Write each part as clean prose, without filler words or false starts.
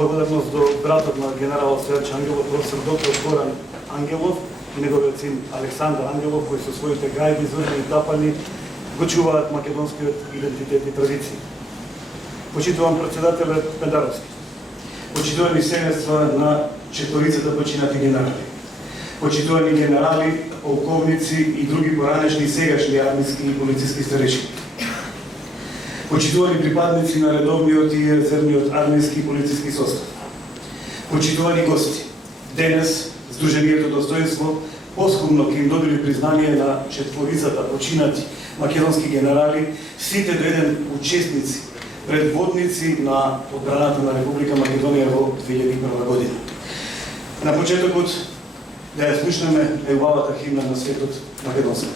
благодарност до братот на генерал Стојач Ангелов, професор доктор Горан Ангелов и неговиот син Александар Ангелов, кои со своите гајби, зврни и тапани го чуваат македонскиот идентитет и традиции. Почитувам председателот Педаровски. Почитувани семејства на четворицата починати генерали. Почитувани генерали, полковници и други поранешни сегашни армиски и полициски старешини. Почитувани припадници на редовниот и резервниот армиски и полициски состав. Почитувани гости. Денес Сдруженијето Достоинство поскумно ќе им додели признание на четворицата починати македонски генерали, сите до еден учесници, предводници на одбраната на Република Македонија во 2001 година. На почетокот да ја слушнеме неубавата химна на светот македонски.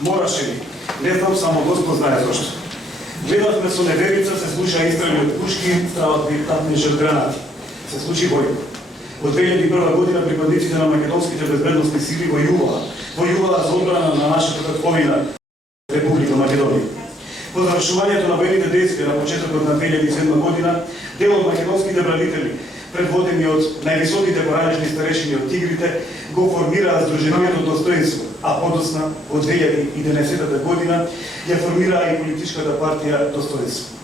Мораше ли? Не знам, само Господ знае зашто. Гледавме со неверица, се слуша истрели од пушки, стават витатнежи од гранати. Се случи војна. Во 2001 година припадниците на македонските безбедностни сили војуваа за одбрана на нашата татковина Република Македонија. По завршувањето на војните действија на почетокот на 2007 година, дел од македонските бранители, предводени од највисоките поранешни старешини од Тигрите, го формираа Сдруженијето Достоинство, а подосна во 2011 година ја формираа и политичката партија Достоинство.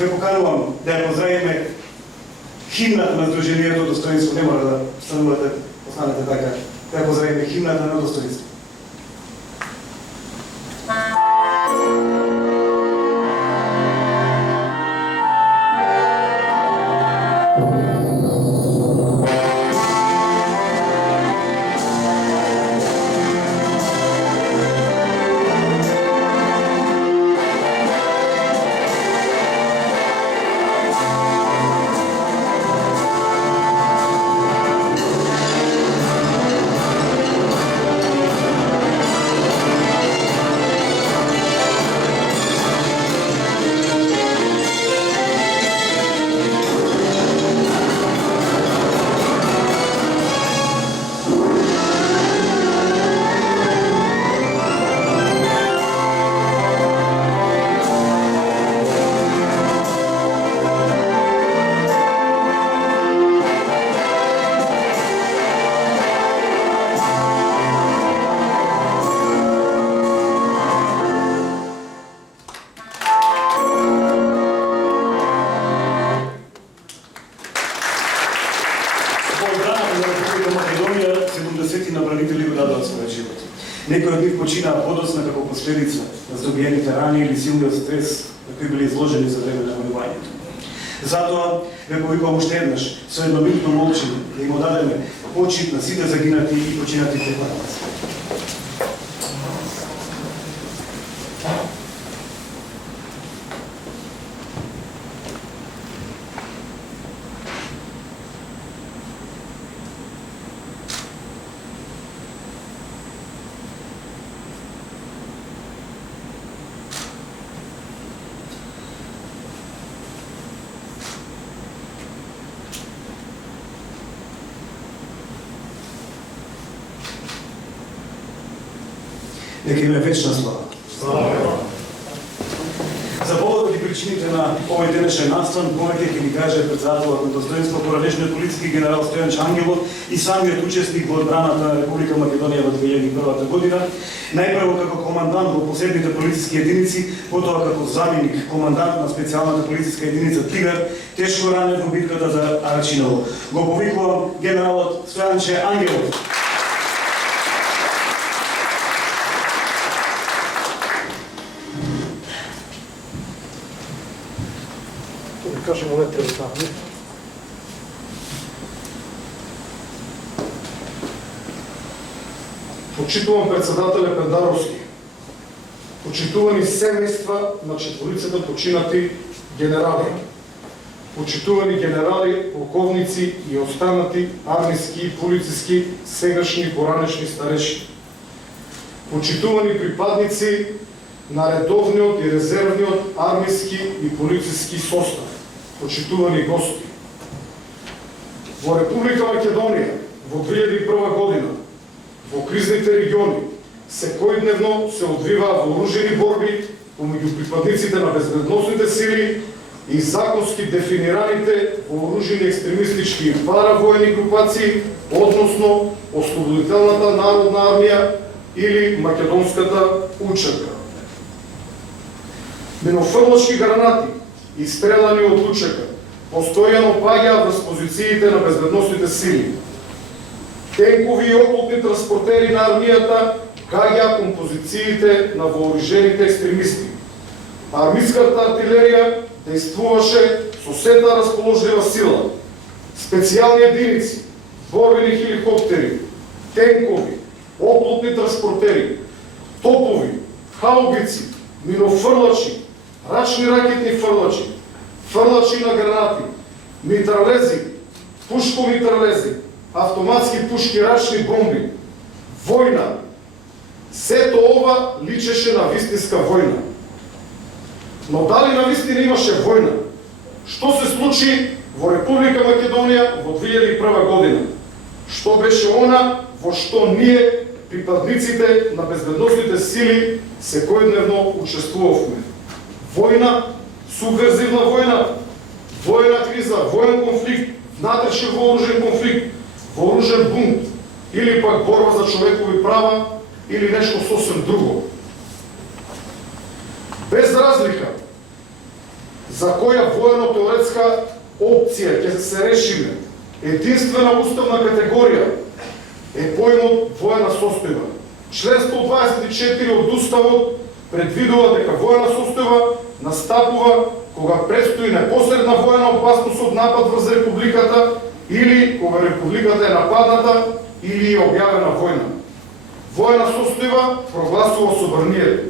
Ве поканувам да ја поздравиме химната на Сдруженијето Достоинство, не мора да останете така, да ја поздравиме химната на Достоинство. Некои од нив починаа подосна како последица на здобиените рани или силниот стрес на кои били изложени за време на војувањето. Затоа ве повикувам уште еднаш со едноминутно молчење да им одадеме почит на сите загинати и починати припадници. Нека има вечна слава. За Богот ги причините на овој денешен настан, повеќе ќе ни каже председателот на достоинство поранешниот политички генерал Стојан Ангелов и самиот учесник во одбраната на Република Македонија во 2001 година, најпрво како командант во посебните полициски единици, потоа како заменик командант на специјалната полициска единица Тигар, тешко ранен во битката за Арачиново. Го повикувам генералот Стојанче Ангелов. Кажемо не треба да. Почитувам председателя Пендаровски. Почитувани семејства на четворицата починати генерали. Почитувани генерали, полковници и останати армиски и полициски сегашни и поранешни стареши. Почитувани припадници на редовниот и резервниот армиски и полициски состав. Почитувани гости. Во Република Македонија во 2001 година во кризните региони секојдневно се одвиваа вооружени борби помеѓу припадниците на безбедносните сили и законски дефинираните вооружени екстремистички паравоени групации, односно Ослободителната народна армија или Македонската УЧК. Минофрлачки гранати истрелани од УЧК постојано паѓаа врз позициите на безбедносните сили. Тенкови и оклопни транспортери на армијата гаѓаа кон позициите на вооружените екстремисти. Армиската артилерија действуваше со сета расположлива сила. Специјални единици, борбени хеликоптери, тенкови, оклопни транспортери, топови, хаубици, минофрлачи, рачни ракетни фрлачи, фрлачи на гранати, митралези, пушко-митралези, автоматски пушки, рачни бомби, војна. Сето ова личеше на вистинска војна. Но дали на вистина имаше војна? Што се случи во Република Македонија во 2001 година? Што беше она во што ние, припадниците на безбедносните сили, секојдневно учествувавме? Војна, субверзивна војна, војна криза, војен конфликт, внатрешен вооружен конфликт, вооружен бунт или пак борба за човекови права или нешто сосем друго. Без разлика за која воено-теоретска опција ќе се решиме, единствена уставна категорија е поимот воена состојба. Член 124 од Уставот предвидува дека воена состојба настапува кога предстои непосредна воена опасност од напад врз Републиката или кога Републиката е нападната или е објавена војна. Воена состојба прогласува собранието.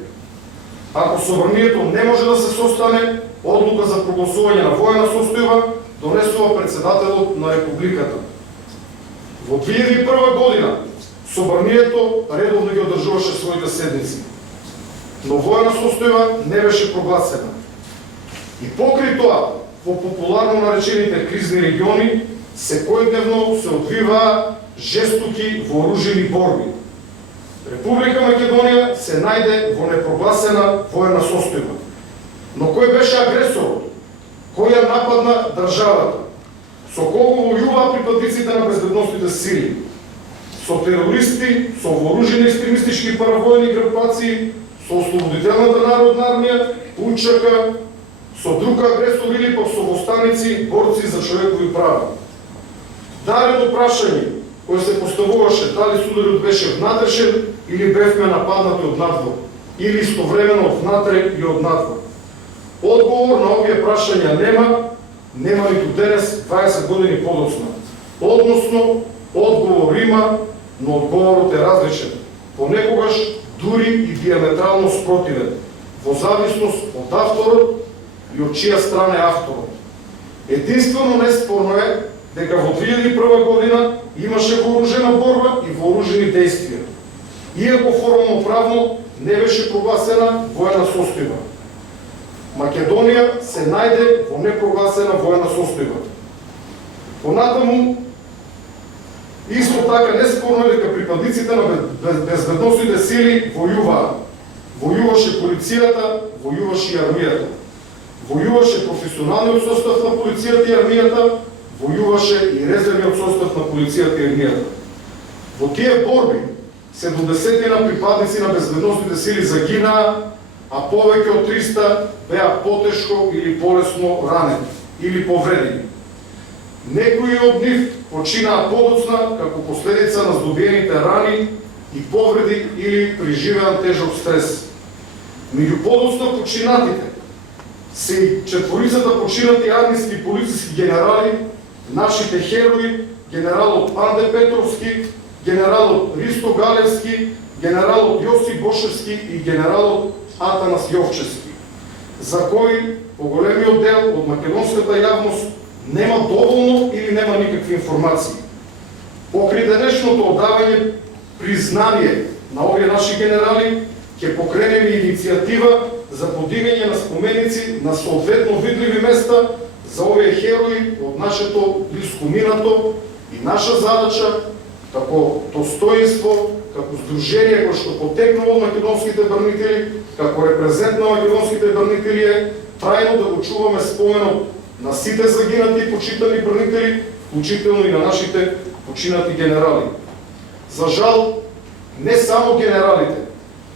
Ако собранието не може да се состане, одлука за прогласување на воена состојба донесува председателот на Републиката. Во 2001 година собранието редовно ги одржуваше своите седници, но воена состојба не беше прогласена. И покрај тоа, во популарно наречените кризни региони, секојдневно се одвиваа жестоки вооружени борби. Република Македонија се најде во непрогласена воена состојба. Но кој беше агресорот? Кој ја нападна државата? Со кого војуваа припадниците на безбедносните сили? Со терористи, со вооружени екстремистички паравоени групации, со Ослободителната народна армија, УЧК, со друг агресор или пак со востаници, борци за човекови права. Дарено прашање кој се поставуваше дали сударот беше внатрешен или бевме нападнати од надвор, или истовремено од внатре и од надвор. Одговор на овие прашања нема ниту денес, 20 години подоцна. Односно, одговор има, но одговорот е различен. Понекогаш дури и диаметрално спротивен, во зависност од авторот и од чија страна е авторот. Единствено неспорно е дека во 2001 година имаше вооружена борба и вооружени действија. Иако формално правно не беше прогласена воена состојба. Македонија се најде во непрогласена воена состојба. Понатаму, исто така неспорно е дека припадниците на безбедносните сили војуваа. Војуваше полицијата, војуваше и армијата. војуваше професионалниот состав на полицијата и армијата, војуваше и резервниот состав на полицијата и армијата. Во тие борби 70 припадници на безбедносните сили загинаа, а повеќе од 300 беа потешко или полесно ранени или повредени. Некои од нив починаа подоцна како последица на здобиените рани и повреди или преживеан тежок стрес. Меѓу подоцна починатите се и четворицата починати армиски и полициски генерали, нашите херои, генералот Панде Петровски, генералот Ристо Галевски, генералот Јосип Бошевски и генералот Атанас Јовчевски, за кои поголемиот дел од македонската јавност нема доволно или нема никакви информации. Покри денешното одавање признание на овие наши генерали, ќе покренеме иницијатива за подигање на споменици на соодветно видливи места за овие херои од нашето блиско минато и наша задача како достоинство, како здружение кој што потекнува од македонските брнители, како репрезент на македонските брнители е трајно да го чуваме споменот на сите загинати и почитани брнители, вклучително и на нашите починати генерали. За жал, не само генералите,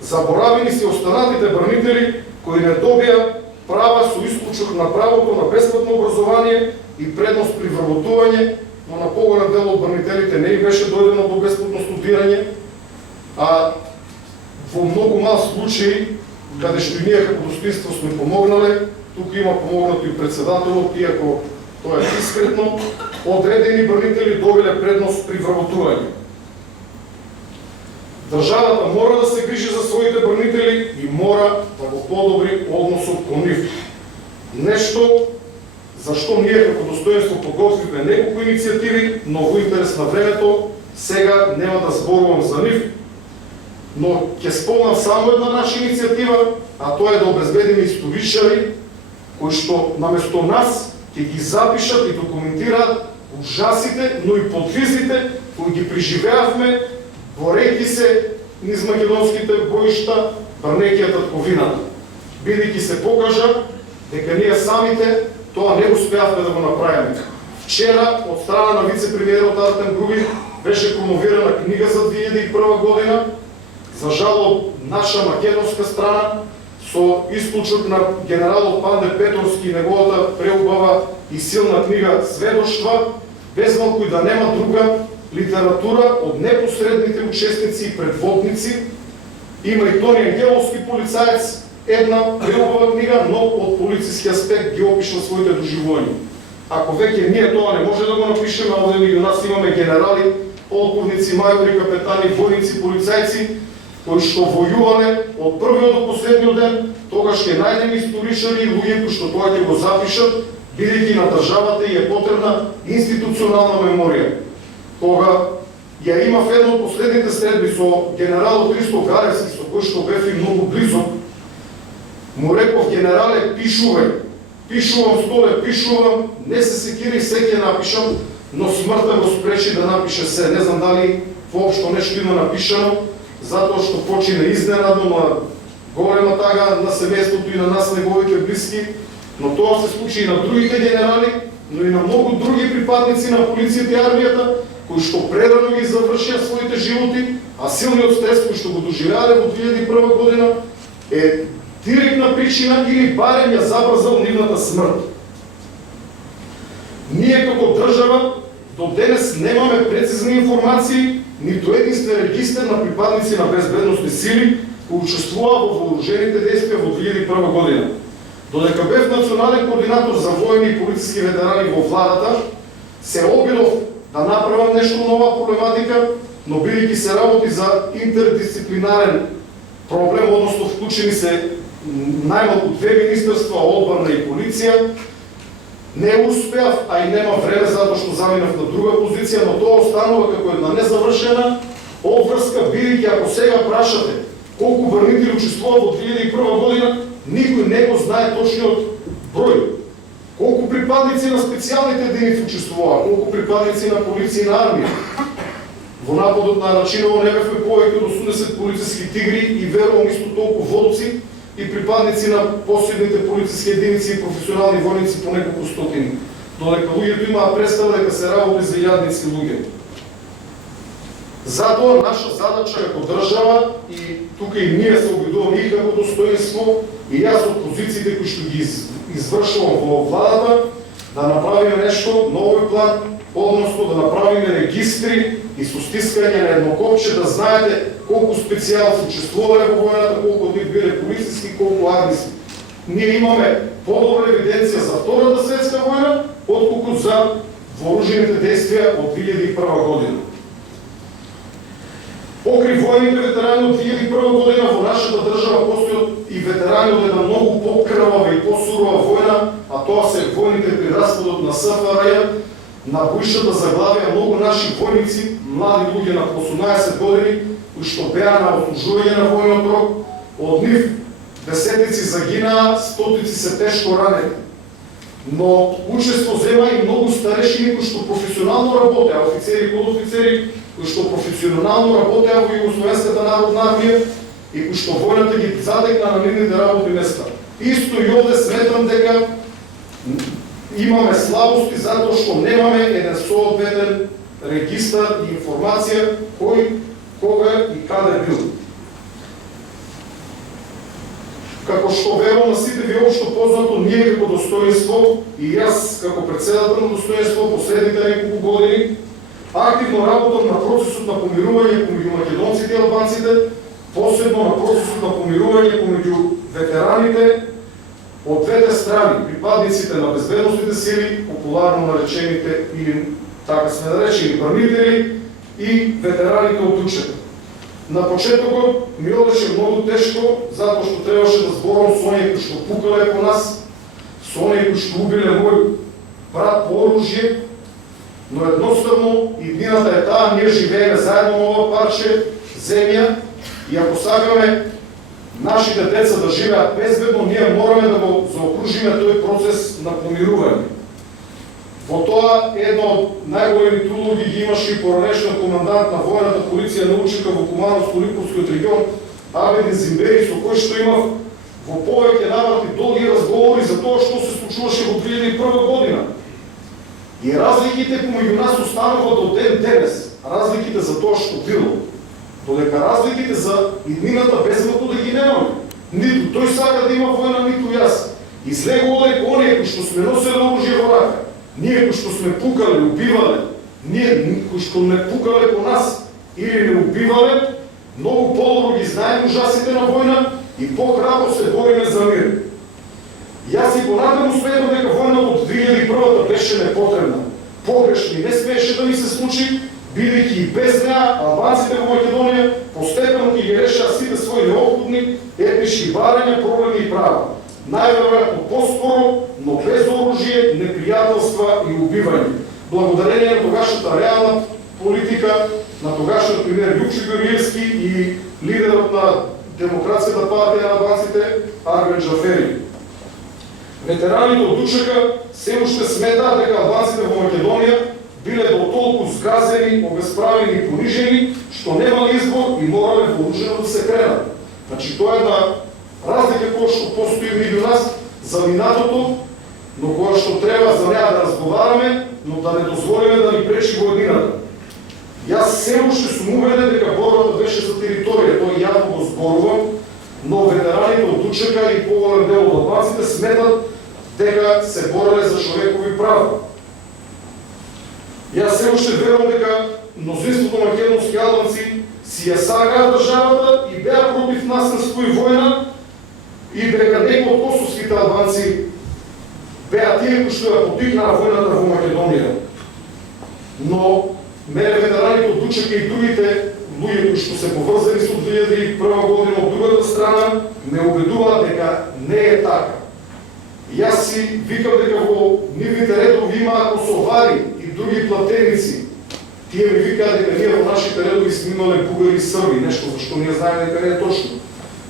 заборавени се останатите брнители кои не добија права со исклучок на правото на бесплатно образование и предност при вработување, но на поголем дел од брнителите не им беше дојдено до бесплатно студирање, а во многу мал случаи, каде што и ние како достоинство сме помогнале, тука има помогнато и председателот, иако тоа е дискретно, одредени брнители добиле предност при вработување. Државата мора да се грижи за своите брнители и мора да го подобри односот кон нив. Нешто за што ние како достоинство подготвивме неколку иницијативи, но во интерес на времето сега нема да зборувам за нив, но ќе спомнам само една наша иницијатива, а тоа е да обезбедиме историчари кои што наместо нас ќе ги запишат и документираат ужасите, но и подвизите кои ги преживеавме борејќи се низ македонските боишта, брнејќи ја татковината. Бидејќи се покажа дека ние самите тоа не успеавме да го направиме. Вчера од страна на вице-премиерот Артем Грубин беше промовирана книга за 2001 година, за жал од наша македонска страна, со исклучок на генералот Панде Петровски и неговата преубава и силна книга Сведоштва, без малку и да нема друга литература од непосредните учесници и предводници. Има и Тони Ангеловски полицаец, една преубава книга, но од полициски аспект ги опишува своите доживувања. Ако веќе ние тоа не може да го напишеме, а меѓу нас имаме генерали, полковници, мајори, капетани, војници, полицајци, кои што војувале од првиот до последниот ден, тогаш ќе најдеме историчари и луѓе кои што тоа ќе го запишат, бидејќи на државата и е потребна институционална меморија. Кога ја имав едно од последните средби со генералот Ристо Галевски, со кој што бев и многу близок, му реков: генерале, пишувај, пишувам столе, пишувам, не се секири, се ќе напишам, но смртта го спречи да напише се. Не знам дали воопшто нешто има напишано, затоа што почина изненадно на голема тага на семејството и на нас, неговите блиски, но тоа се случи и на другите генерали, но и на многу други припадници на полицијата и армијата, кои што прерано ги завршија своите животи, а силниот стрес кој што го доживеале во 2001 година е директна причина или барем ја забрзал нивната смрт. Ние како држава до денес немаме прецизни информации, ниту единствен регистер на припадници на безбедносни сили кои учествуваа во вооружените действија во 2001 година. Додека бев национален координатор за војни и полициски ветерани во владата, се обидов да направам нешто нова проблематика, но бидејќи се работи за интердисциплинарен проблем, односно вклучени се најмалку две министерства, одбрана и полиција, не успеав, а и нема време затоа што заминав на друга позиција, но тоа останува како една незавршена обврска, бидејќи ако сега прашате колку брнители учествува во 2001 година, никој не го знае точниот број. Колку припадници на специјалните единици учествуваа, колку припадници на полиција и на армија. Во нападот на Рачиново не бевме повеќе од 80 полициски тигри и верувам исто толку водоци, и припадници на последните полицейски единици и професионални войници по неколку стотини. Додека луѓето имаа представа дека се работи за илјадници луѓе. Затоа наша задача како држава, и тука и ние се обидуваме и како достоинство, и јас од позициите кои што ги извршувам во владата, да направиме нешто, нови план, односно да направиме регистри и со стискање на едно копче да знаете колку специјалци учествувале во војната, колку од нив биле полициски, колку армиски. Ние имаме подобра евиденција за Втората светска војна, отколку за вооружените действија од 2001 година. Покри војните ветерани од 2001 година во нашата држава постојат и ветерани од една многу покрвава и посурова војна, а тоа се војните при распадот на СФРЈ. На бојшата заглавија многу наши војници, млади луѓе на 18 години, кои што беа на отслужување на војнот рок, од нив десетици загинаа, стотици се тешко ранени. Но учество зема и многу старешини кои што професионално работеа, офицери и подофицери, кои што професионално работеа во Југословенската народна армија и кои што војната ги затекна на нивните работни места. Исто и овде сметам дека имаме слабости затоа што немаме еден соодветен регистар и информација кој, кога и каде бил. Како што верувам на сите ви општо познато, ние како достоинство и јас како председател на достоинство последните неколку години активно работам на процесот на помирување помеѓу македонците и албанците, посебно на процесот на помирување помеѓу ветераните од двете страни, припадниците на безбедносните сили, популарно наречените или така сме наречени бранители, и ветераните од учета. На почетокот ми одеше многу тешко, затоа што требаше да зборам со оние кои што пукале по нас, со оние кои што убиле мој брат по оружје, но едноставно иднината е таа, ние живееме заедно на ова парче земја и ако сакаме нашите деца да живеат безбедно, ние мораме да го заокружиме тој процес на помирување. Во тоа едно од најголемите улоги ги имаше и поранешен командант на војната полиција на УЧК во Кумановско-Липовскиот регион Абедин Зимбери, со кој што имав во повеќе наврати долги разговори за тоа што се случуваше во 2001 година. И разликите помеѓу нас останува до ден денес, разликите за тоа што било. Додека разликите за иднината безводно да ги немаме. Ниту тој сака да има војна, ниту јас. Излегувале и оние кои што сме носели оружје во рака, ние кои што сме пукале, убивале, ние кои што не пукале по нас или не убивале, многу подобро ги знаеме ужасите на војна и по-храбро се бориме за мир. Јас и понатаму сметам дека војната од 2001 беше непотребна. Погрешно и не смееше да ми се случи, бидејќи и без неа албанците во Македонија постепено ги решаа сите своји неопходни етнички барања, проблеми и права. Најверојатно поскоро, но без оружје, непријателства и убивање. Благодарение на тогашната реална политика на тогашниот премиер Јупчо Ѓорѓевски и лидерот на Демократската партија на албанците Армен Джафери. Ветераните од УЧК се уште сметаат дека албанците во Македонија биле до толку згазени, обесправени и понижени, што немале избор и морале вооружено да се кренат. Значи, тоа е една разлика која што постои меѓу нас за минатото, но која што треба за неа да разговараме, но да не дозволиме да ни пречи војнината. Јас се уште сум убеден дека борбата беше за територија, тој јавно го зборувам, но ветераните од УЧК и поголем дел од албанците сметат дека се бореле за човекови права. Јас се уште верувам дека мнозинството македонски албанци си ја сакаат државата и беа против насилство и војна и дека некои од косовските албанци беа тие кои што ја потикнаа војната во Македонија. Но мене ветераните од УЧК и другите луѓе кои што се поврзани со 2001 година од другата страна ме убедуваат дека не е така. Јас си викам дека во нивните редови имаа косовари и други платеници. Тие ми викаат дека ние во нашите редови сме имале бугари и срби, нешто за што ние знаеме дека не е точно.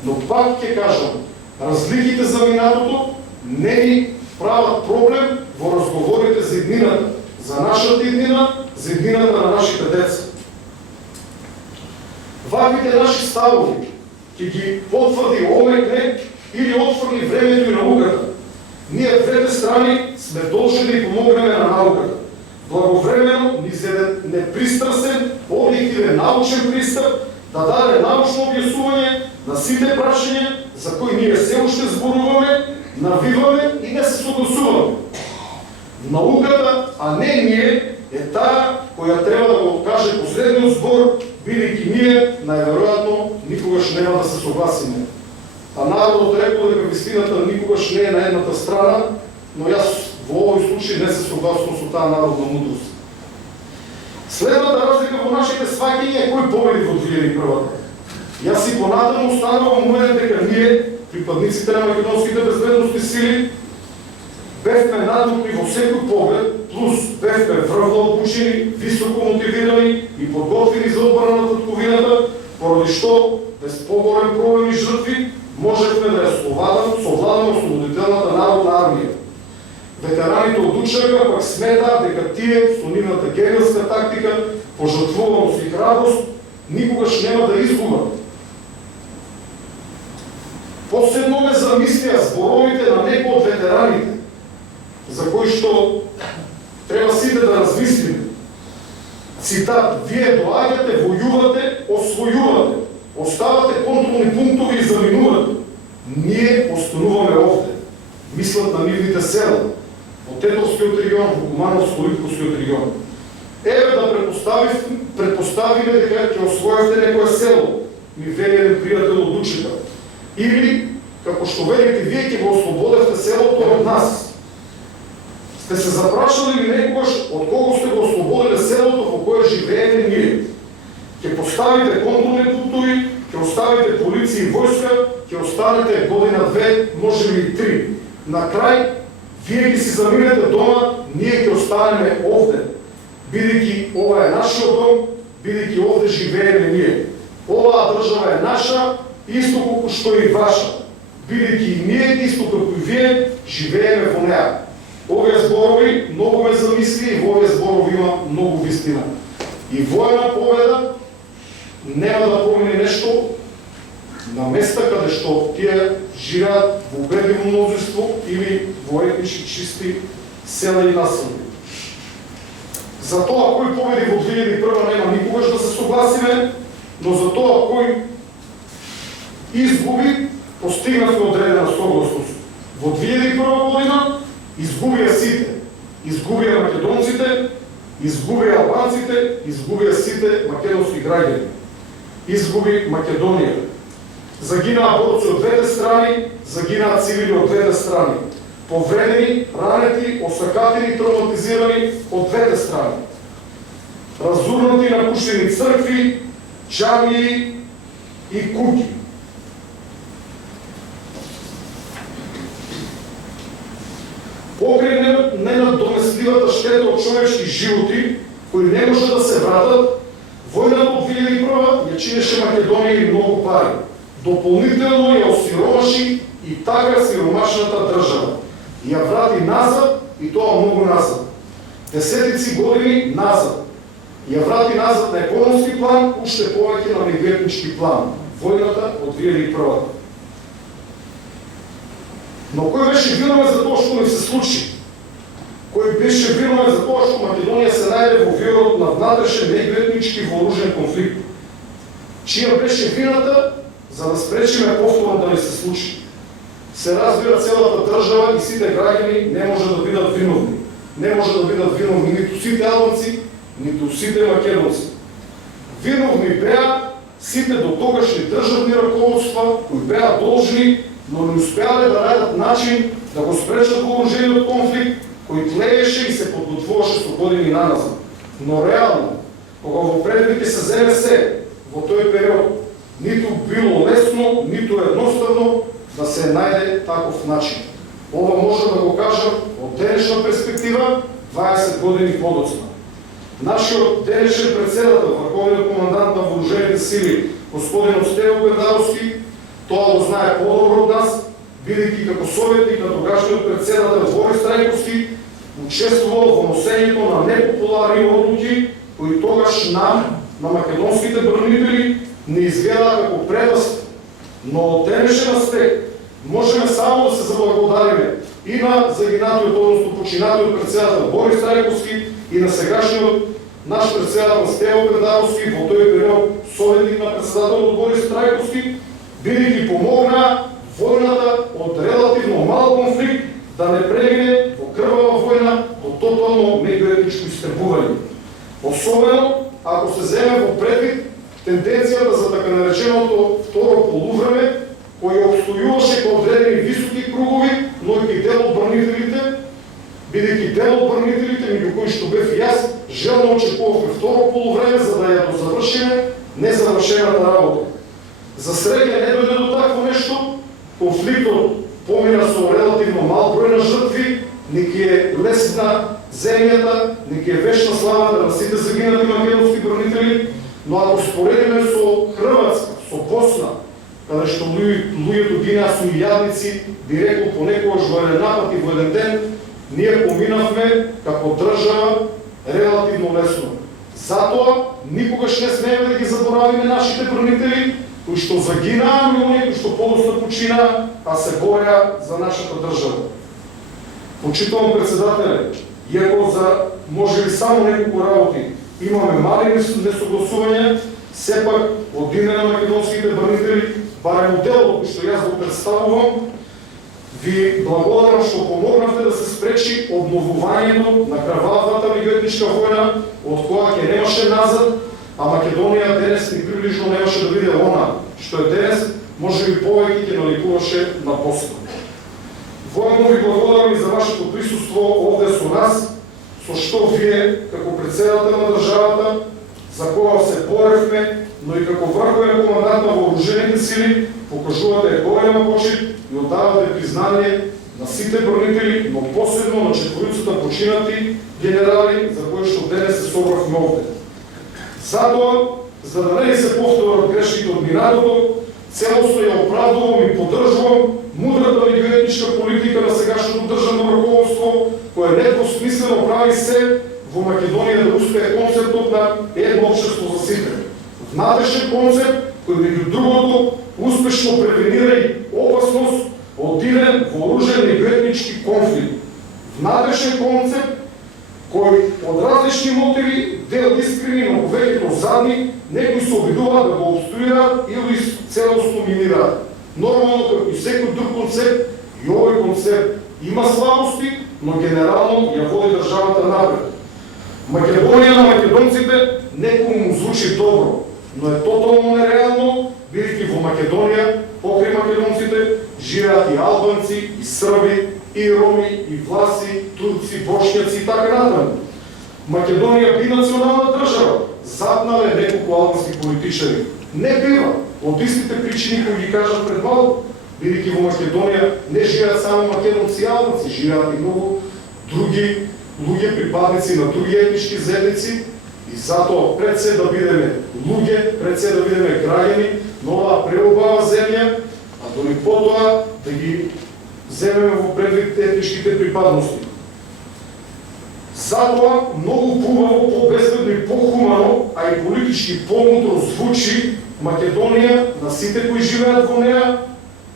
Но пак ќе кажам, разликите за минатото не ни прават проблем во разговорите за иднината, за нашата иднина, за иднината на нашите деца. Ваквите наши ставови ќе ги потврди омекне или отфрли времето и науката. Ние двете страни сме должни да й помогнем на науката. Благовременно ни взе непристрастен, објективен научен пристап да даде научно објаснување на сите прашања за кои ние се уште зборуваме, навиваме и не се согласуваме. Науката, а не ние, е таа која треба да го каже последниот збор, бидејќи ние најверојатно никогаш нема да се согласиме. А народот рекол дека вистината никогаш не е на едната страна, но јас во овој случај не се согласувам со таа народна мудрост. Следната разлика во нашите сваќања е кој победи во 2001-та. Јас си понатаму останувам уверен дека ние, припадниците на македонските безбедностни сили, бевме надупни во секој поглед, плюс бевме врвно обучени, високо мотивирани и подготвени за одбрана на татковината, поради што без поголем проблем и жртви можевме да ја совладаме ослободителната народна армија. Ветераните од Учака пак сметаат дека тие со нивната герилска тактика, пожртвуваност и храброст никогаш нема да изгубат. Посебно ме замислија зборовите на некои од ветераните, за кои што треба сите да размислиме. Цитат: "Вие доаѓате, војувате, освојувате, оставате контролни пунктови и заминувате. Ние остануваме овде." Мислат на нивните села, во Тетовскиот регион, во Кумановско-Литковскиот регион. Еве да предпоставиме дека ќе освојавте некое село, ми вели еден пријател од Учека. Или, како што велите, вие ќе го ослободевте селото од нас. Сте се запрашали ли некогаш од кого сте го ослободиле селото во кое живееме ние? Ќе поставите контролни пунктови, ќе оставите полиција и војска, ќе останете година-две, може би и 3. На крај, вие ќе си заминете дома, ние ќе останеме овде. Бидејќи ова е нашиот дом, бидејќи овде живееме ние. Оваа држава е наша, исто колку што и ваша. Бидејќи и ние, исто како и вие, живееме во неа. Овие зборови многу ме замисли и во овие зборови има многу вистина. И војна победа нема да помине нешто на места каде што тие живеат во убедливо мнозинство или во етнички чисти села и населби. За тоа кој победи во 2001 нема никогаш да се согласиме, но за тоа кој изгуби постигнавме одредена согласност. Во 2001 година изгубија сите. Изгубија македонците, изгубија албанците, изгубија сите македонски граѓани. Изгуби Македонија. Загинаа борци од двете страни, загинаа цивили од двете страни. Повредени, ранети, осакатени, травматизирани од двете страни. Разурнати, напуштени цркви, џамии и куќи. Покрај ненадоместливата штета од човечки животи, кои не може да се вратат, војната од 2001 ја чинеше Македонија и многу пари. Дополнително ја осиромаши и така сиромашната држава. Ја врати назад и тоа многу назад. Десетици години назад. Ја врати назад на економски план, уште повеќе на меѓуетнички план. Војната од 2001. Но кој беше виновен за тоа што ни се случи? Кој беше виновен за тоа што Македонија се најде во вирот на внатрешен меѓуетнички вооружен конфликт? Чија беше вината за да спречиме повторно да ни се случи? Се разбира, целата држава и сите граѓани не може да бидат виновни. Не може да бидат виновни ниту сите албанци, ниту сите македонци. Виновни беа сите дотогашни државни раководства, кои беа должни, но не успеале да најдат начин да го спречат вооружениот конфликт, кој тлееше и се подготвуваше со години наназад. Но реално, кога во предвид се земе се, во тој период, ниту било лесно, ниту едноставно да се најде таков начин. Ова може да го кажам од денешна перспектива, 20 години подоцна. Нашиот денешен председател, врховниот командант на вооружените сили, господин Остево Пендаровски, тоа го знае подобро од нас, бидејќи како советник на тогашниот председател Борис Трајковски учествувал во носењето на непопуларни одлуки, кои тогаш нам, на македонските бранители, не изгледа како предост, но од денешен аспект Можеме само да се заблагодариме и на загинатиот, односно починатиот председател Борис Трајковски и на сегашниот наш председател Стево Пердаровски, во тој период советник на председателот Борис Трајковски, бидејќи помогнаа војната од релативно мал конфликт да не премине во крвава војна до тотално меѓуетничко истребување. Особено ако се земе во предвид тенденцијата за така нареченото второ полувреме, кој обстојуваше кон одредени високи кругови, но и дел од бранителите, бидејќи дел од бранителите, меѓу кои што бев и јас, желно очекувавме второ полувреме за да ја дозавршиме незавршената работа. За среќа не дојде до такво нешто, конфликтот помина со релативно мал број на жртви, неки е лесна земјата, неки е вечна славата на сите загинати македонски бранители, но ако споредиме со Хрватска, со Босна, каде што луѓето гинаа со илјадници, директно понекогаш во еден напад и во еден ден, ние поминавме како држава релативно лесно. Затоа никогаш не смееме да ги заборавиме нашите бранители, кои што загинаа, и оние кои што подоцна починаа, а се бореа за нашата држава. Почитувам председателе, иако за можеби само неколку работи имаме мали несогласувања, сепак од име на македонските бранители, барем делот кој што јас го представувам, ви благодарам што помогнавте да се спречи обновувањето на крвавата меѓуетничка војна, од која ќе немаше назад, а Македонија денес ни приближно немаше да биде она, што е денес, може би повеќе ќе наликуваше на Босна. Војно ви благодарам и за вашето присуство овде со нас, со што вие, како председател на државата, за кога се боревме, но и како врховен командант на вооружените сили, покажувате голема почит и отдавате признание на сите бранители, но посебно на четворицата починати генерали, за кои што денес се собравме овде. Затоа, за да не се повторат грешките од минатото, целосно ја оправдувам и поддржувам мудрата меѓуетничка политика на сегашното државно раководство, кое недвосмислено прави се во Македонија да успее концептот на едно општество за сите. Внатрешен концепт кој меѓу другото успешно превенира и опасност од иден вооружен меѓуетнички конфликт. Внатрешен концепт кој од различни мотиви, дел искрени, но повеќето задни, некои се обидуваат да го обструираат или целосно минираат. Нормално, како и секој друг концепт, и овој концепт има слабости, но генерално ја води државата напред. Македонија на македонците некој му звучи добро, но е тотално нереално, бидејќи во Македонија, покрај македонците, живеат и албанци, и срби, и роми, и власи, турци, бошњаци и така натаму. Македонија бинационална држава, запнале неколку албански политичари. Не бива, од истите причини кои ги кажат пред малку, бидејќи во Македонија не живеат само македонци и албанци, живеат и многу други луѓе, припадници на други етнички заедници, и затоа пред се да бидеме луѓе, пред се да бидеме граѓани на оваа преубава земја, а дори потоа да ги земеме во предвид етничките припадности. Затоа многу побаво, побезбедно и похумано, а и политички помутро звучи Македонија на сите кои живеат во неа,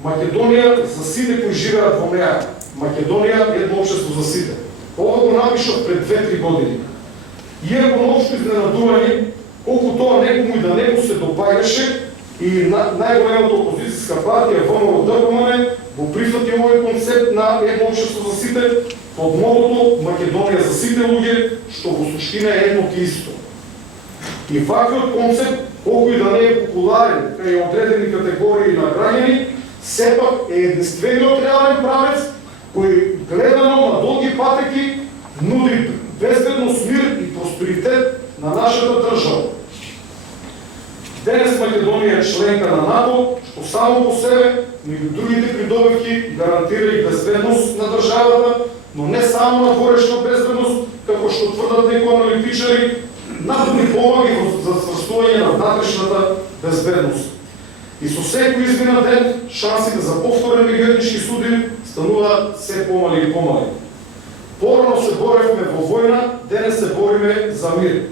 Македонија за сите кои живеат во неа, Македонија едно општество за сите. Ова го напишав пред 2-3 години. Иако на општо изненадување, колку тоа некому и да не му се допаѓаше, и најголемата опозицијска партија ВМРО-ДПМН го прифати овој концепт на едно општество за сите под мотото Македонија за сите луѓе, што во суштина е едно ти исто. И ваквиот концепт, колку и да не е популарен кај одредени категории на граѓани, сепак е единствениот реален правец кој гледано на долги патеки нуди безбедност, мир и просперитет на нашата држава. Денес Македонија е членка на НАТО, што само по себе, меѓу другите придобивки, гарантира и безбедност на државата, но не само на дворешна безбедност, како што тврдат некои аналитичари, НАТО ни помага за сврстување на внатрешната безбедност. И со секој измина ден, шансите за повторен меѓуетнички судир стануваат се помали и помали. Порано се боревме во војна, денес се бориме за мир.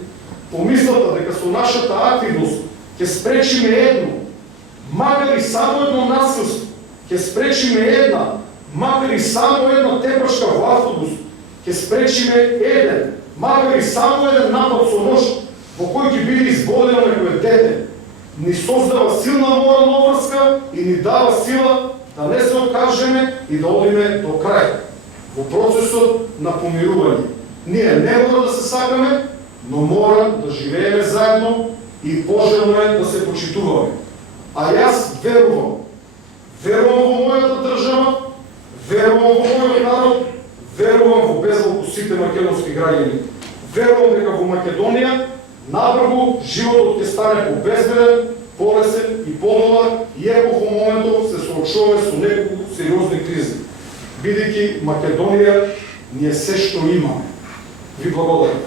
Помислата дека со нашата активност ќе спречиме едно, макар и само едно насилство, ќе спречиме една, макар и само една тепачка во автобус, ќе спречиме еден, макар и само еден напад со нож, во кој ќе биде избодено некој дете, ни создава силна морална обврска и ни дава сила да не се откажеме и да одиме до крај во процесот на помирување. Ние не мора да се сакаме, но мора да живееме заедно и пожелно е да се почитуваме. А јас верувам во мојата држава, верувам во мојот народ, верувам во безалку сите македонски граѓани. Верувам дека во Македонија набрзо животот ќе стане побезбеден, полесен и подобар, иако во моментот се соочуваме со неколку сериозни кризи. Бидејќи Македонија ни е се што имаме. Ви благодарам.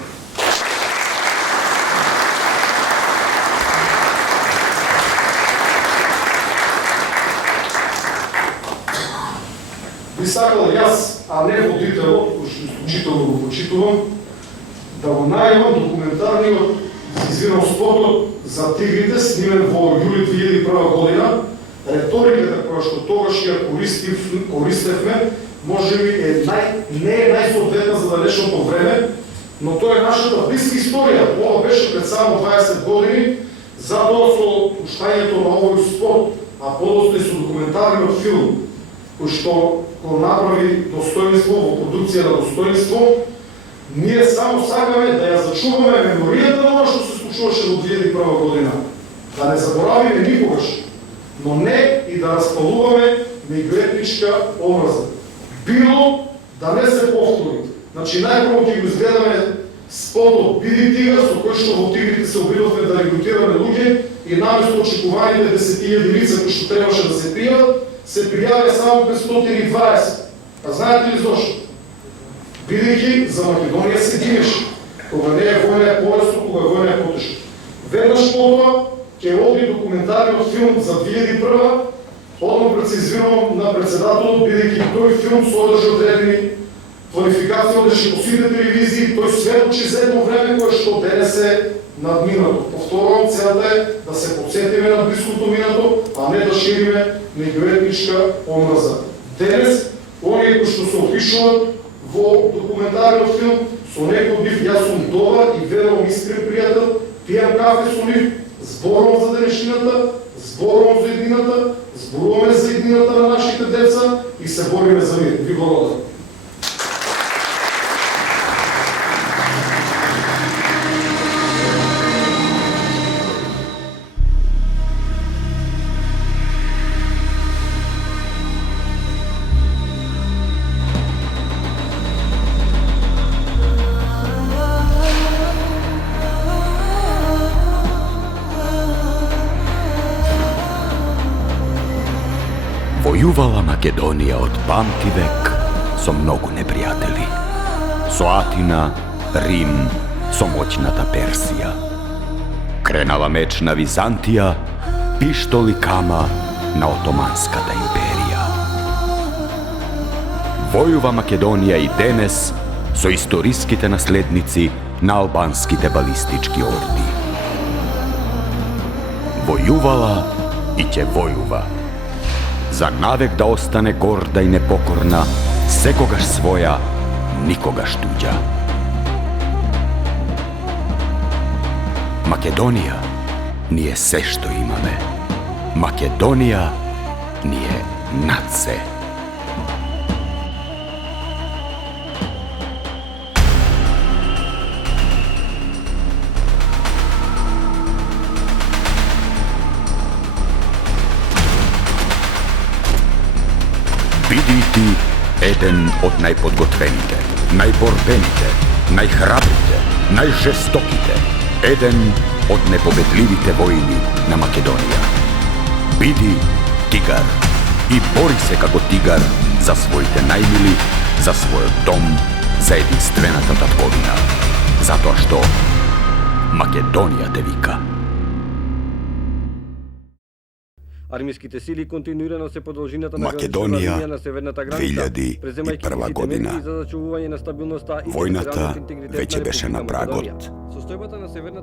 Би сакал јас, а не водителот, кој што исклучително го почитувам, да го најавам документарниот извинал спотот за тигрите, снимен во јули 2001 година. Реториката која што тогаш ја користевме, може би не е најсоодветна за далечното време, но тоа е нашата блиска историја. Ова беше пред само 20 години, затоа со пуштањето на овој спот, а подоцна и со документарниот филм, кој што го направи достоинство во продукција на достоинство, ние само сакаме да ја зачуваме меморијата на ова што се случуваше во 2001 година. Да не заборавиме никогаш, но не и да распалуваме меѓуетничка омраза. Било да не се повтори. Значи, најпрво ќе го изгледаме спотот Биди тигар, со кој што во тигрите се обидовме да регрутираме луѓе и наместо очекуваните 10.000 лица кои што требаше да се пријават, се пријавија само 520. А знаете ли зошто? Бидејќи за Македонија се гинеше. Кога не е војна е полесно, кога е војна е потешко. Веднаш потоа ќе оди документарниот филм за 2001, одно пред се извинувам на председателот, бидејќи тој филм содржи одредени квалификации, одеше по сите телевизии, тој сведочи за едно време кое што денес е надминато. Повторувам, целта е да се подсетиме на блиското минато, а не да шириме меѓуетничка омраза. Денес, оние кои што се опишуват во документарниот филм, со некој од нив јас сум добар и верувам искрен пријател, пијам кафе со нив, зборувам за денешнината, зборувам за еднината, зборуваме за еднината на нашите деца и се бориме за мир. Ви благодарам. Војувала Македонија од памти век со многу непријатели. Со Атина, Рим, со моќната Персија. Кренала меч на Византија, пиштоли кама на Отоманската империја. Војува Македонија и денес со историските наследници на албанските балистички орди. Војувала и ќе војува. За навек да остане горда и непокорна, секогаш своја, никогаш туѓа. Македонија ни е се што имаме. Македонија ни е над се. Биди ти еден од најподготвените, најборбените, најхрабрите, најжестоките, еден од непобедливите војни на Македонија. Биди тигар и бори се како тигар за своите најмили, за својот дом, за единствената татковина. Затоа што Македонија те вика. Армиските сили континуирано се продолжината на Македонија, линија на северната граница, 2001 година. за зачувување на стабилноста и Војната територијалниот интегритет веќе на беше на Република прагот. Македонија. Состојбата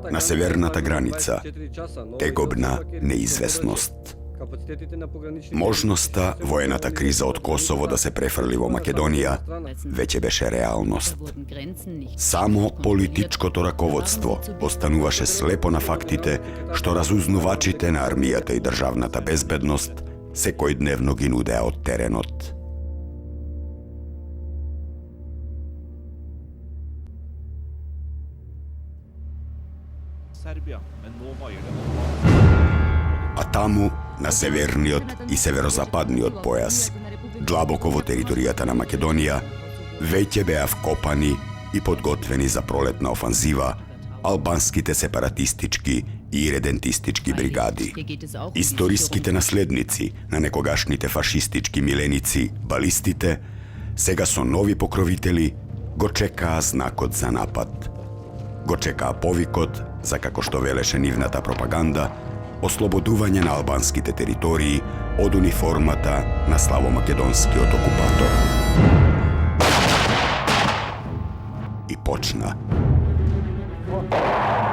на На северната граница, 24 часа, но тегобна Македонија неизвестност. Капацитетите на пограничните Можноста воената криза од Косово да се префрли во Македонија веќе беше реалност. Само политичкото раководство остануваше слепо на фактите што разузнавачите на армијата и државната безбедност секојдневно ги нудеа од теренот. А таму, на северниот и северозападниот појас, длабоко во територијата на Македонија, веќе беа вкопани и подготвени за пролетна офанзива албанските сепаратистички и редентистички бригади. Историските наследници на некогашните фашистички миленици, балистите, сега со нови покровители го чекаа знакот за напад. Го чекаа повикот за, како што велеше нивната пропаганда, ослободување на албанските територии од униформата на славомакедонскиот окупатор. И почна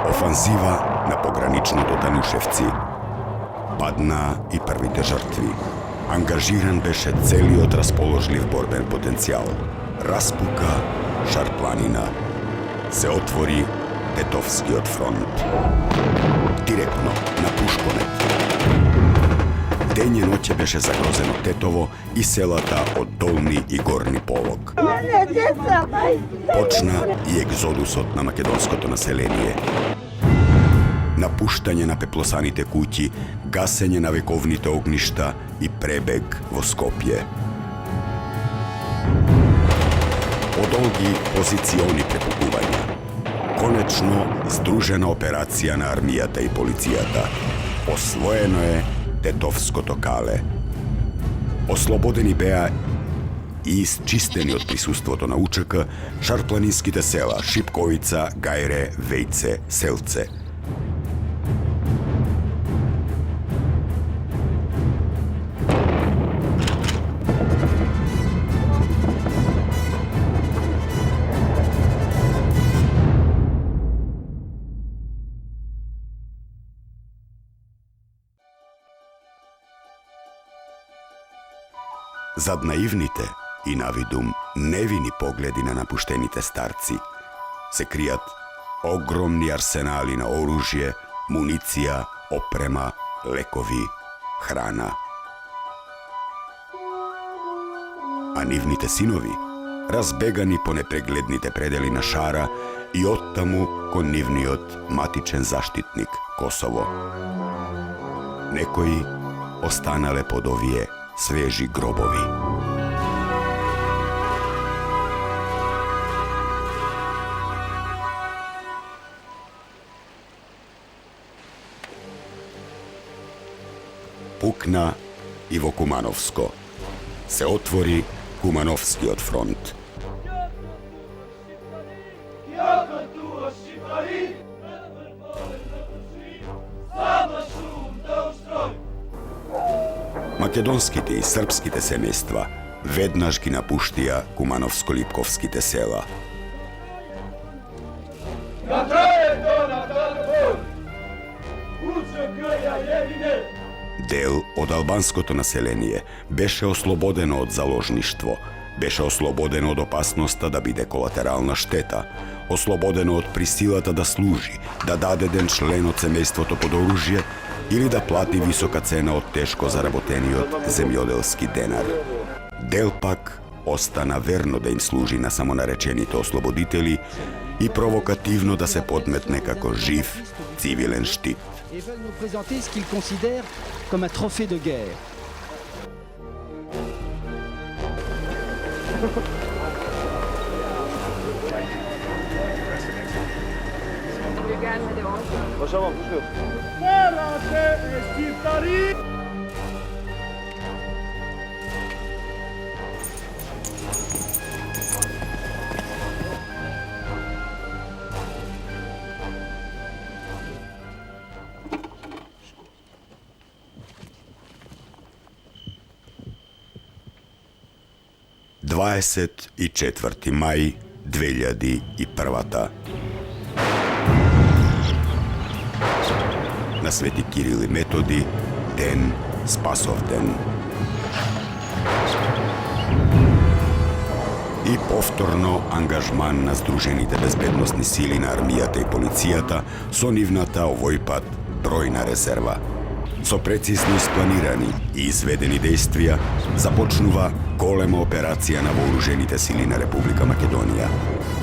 офанзива на пограничното Танушевци. Паднаа и првите жртви. Ангажиран беше целиот расположлив борбен потенцијал. Распука Шарпланина. Се отвори Тетовскиот фронт. Директно на Пушконет. Ден и ноќе беше загрозено Тетово и селата од Долни и Горни Полог. Почна и екзодусот на македонското население. Напуштање на пеплосаните куќи, гасење на вековните огништа и пребег во Скопје. Подолги позициони препукувања. Конечно, здружена операција на армијата и полицијата. Освоено е Тетовското кале. Ослободени беа и исчистени од присуството на УЧК шарпланинските села Шипковица, Гајре, Вејце, Селце. Зад наивните и навидум невини погледи на напуштените старци се кријат огромни арсенали на оружје, муниција, опрема, лекови, храна. А нивните синови, разбегани по непрегледните предели на шара и оттаму кон нивниот матичен заштитник Косово. Некои останале под овие свежи гробови. Пукна и во Кумановско. Се отвори Кумановскиот фронт. Македонските и српските семејства веднаш ги напуштија Кумановско-Липковските села. Дел од албанското население беше ослободено од заложништво, беше ослободено од опасноста да биде колатерална штета, ослободено од присилата да служи, да даде ден член од семејството под оружје или да плати висока цена од тешко заработениот земјоделски денар. Дел пак остана верно да им служи на самонаречените ослободители и провокативно да се подметне како жив цивилен штит. Et veulent nous présenter ce qu'ils considèrent comme un trophée de guerre. Дваесет и 4. мај 2001. На Свети Кирил и Методи, ден Спасовден. И повторно ангажман на Сдружените безбедносни сили на армијата и полицијата со нивната овој пат бројна резерва. Со прецизно испланирани и изведени дејствија започнува голема операција на вооружените сили на Република Македонија.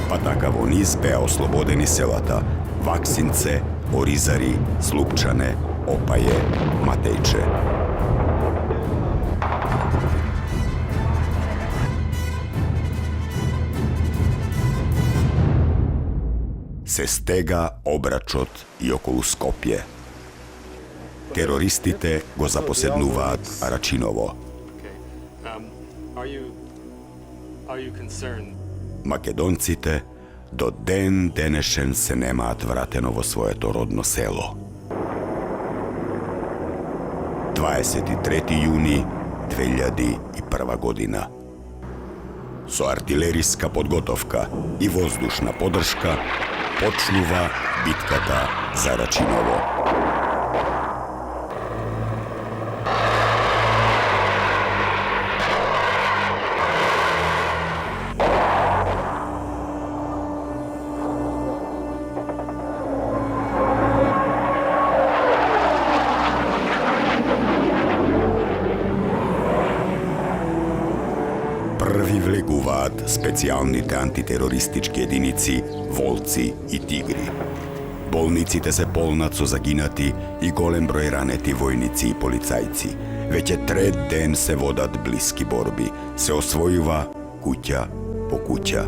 Па така во низ беа ослободени селата Ваксинце, Оризари, Слупчане, Опаје, Матејче. Се стега обрачот и околу Скопје. Терористите го запоседнуваат Арачиново. Македонците до ден денешен се немаат вратено во своето родно село. 23. јуни 2001 година. Со артилериска подготовка и воздушна поддршка почнува битката за Рачиново. Први влегуваат специјалните антитерористички единици Волци и Тигри. Болниците се полнат со загинати и голем број ранети војници и полицајци. Веќе трет ден се водат блиски борби, се освојува куќа по куќа.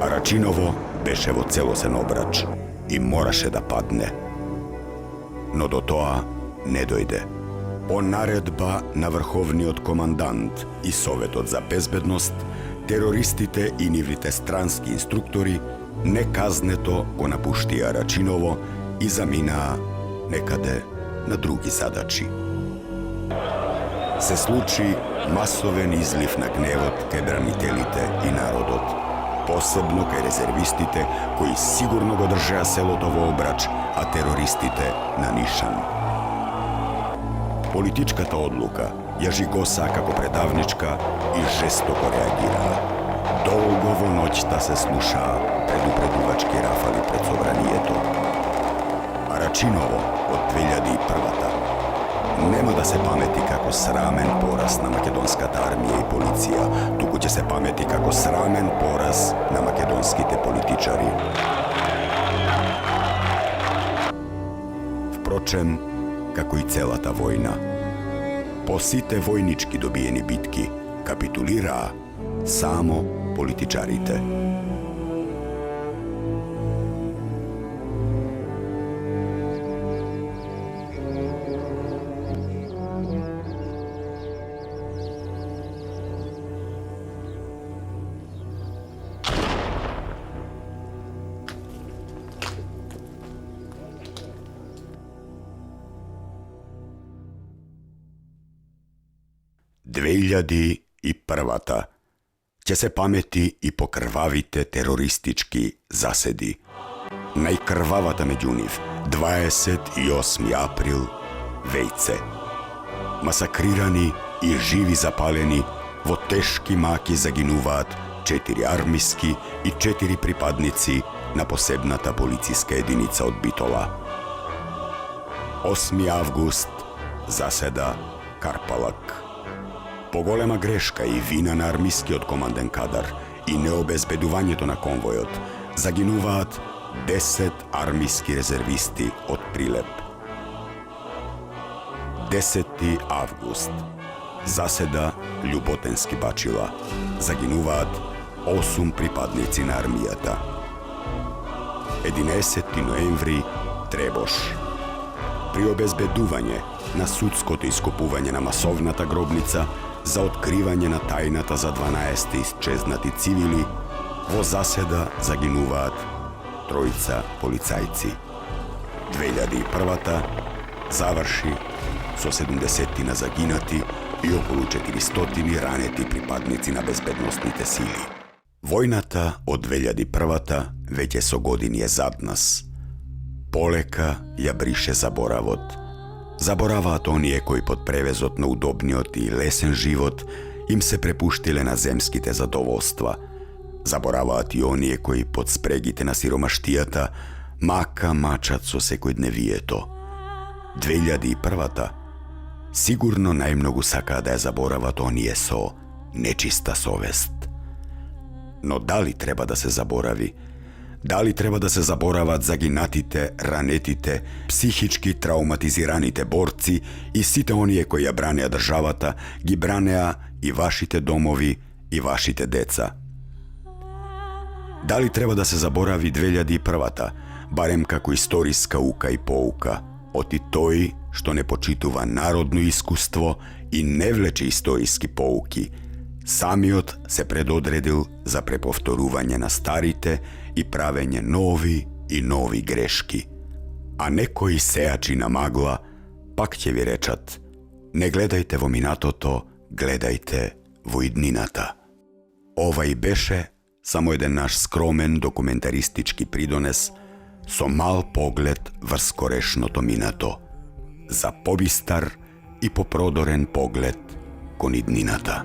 Арачиново беше во целосен обрач и мораше да падне. Но до тоа не дојде. По наредба на врховниот командант и Советот за безбедност, терористите и нивните странски инструктори неказнето го напуштија Рачиново и заминаа некаде на други задачи. Се случи масовен излив на гневот кај бранителите и народот, посебно кај резервистите кои сигурно го држеа селото во обрач, а терористите на нишан. Политичката одлука ја жигоса како предавничка и жестоко реагираа. Долго во ноќта се слушаа предупредувачки рафали пред собранието. Арачиново од 2001-та нема да се памети како срамен пораз на македонската армија и полиција, туку ќе се памети како срамен пораз на македонските политичари. Впрочем, како и целата војна, по сите војнички добиени битки капитулираа само политичарите. И првата ќе се памети и по крвавите терористички заседи. Најкрвавата меѓу нив 28 април Вејце. Масакрирани и живи запалени, во тешки маки загинуваат 4 армиски и 4 припадници на посебната полициска единица од Битола. 8 август заседа Карпалак. Поголема грешка и вина на армискиот команден кадар и необезбедувањето на конвојот загинуваат 10 армиски резервисти од Прилеп. 10 август заседа Љуботенски Бачила. Загинуваат 8 припадници на армијата. 11 ноември Требош. При обезбедување на судското ископување на масовната гробница за откривање на тајната за 12 исчезнати цивили, во заседа загинуваат 3 полицајци. 2001-та заврши со 70 на загинати и околу 400 ранети припадници на безбедносните сили. Војната од 2001-та veќе со години е зад нас. Полека ја брише заборавот. Забораваат оние кои под превезот на удобниот и лесен живот им се препуштиле на земските задоволства. Забораваат и оние кои под спрегите на сиромаштијата мака мачат со секојдневието. 2001-та сигурно најмногу сакаа да ја заборават оние со нечиста совест. Но дали треба да се заборави? Дали треба да се заборават загинатите, ранетите, психички трауматизираните борци и сите оние кои ја бранеа државата, ги бранеа и вашите домови и вашите деца? Дали треба да се заборави 2001-та, барем како историска ука и поука, оти тој што не почитува народно искуство и не влече историски поуки, самиот се предодредил за преповторување на старите и правење нови и нови грешки. А некои сеачи на магла пак ќе ви речат: не гледајте во минатото, гледајте во иднината. Ова и беше само еден наш скромен документаристички придонес со мал поглед врз скорешното минато, за побистар и попродорен поглед кон иднината.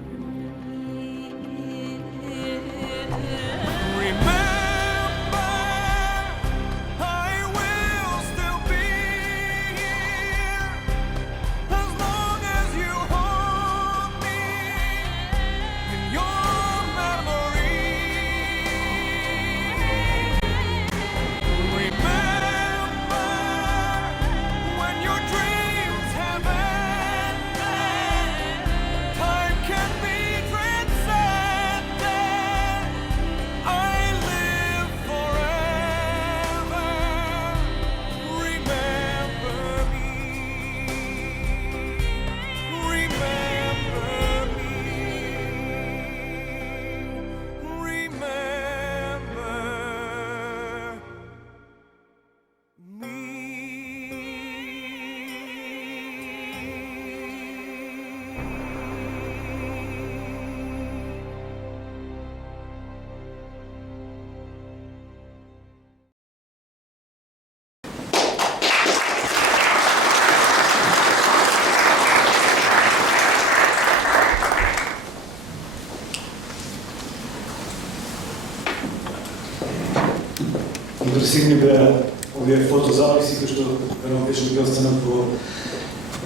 Импресивни беа овие фотозаписи кои што веројатно ќе ги останат во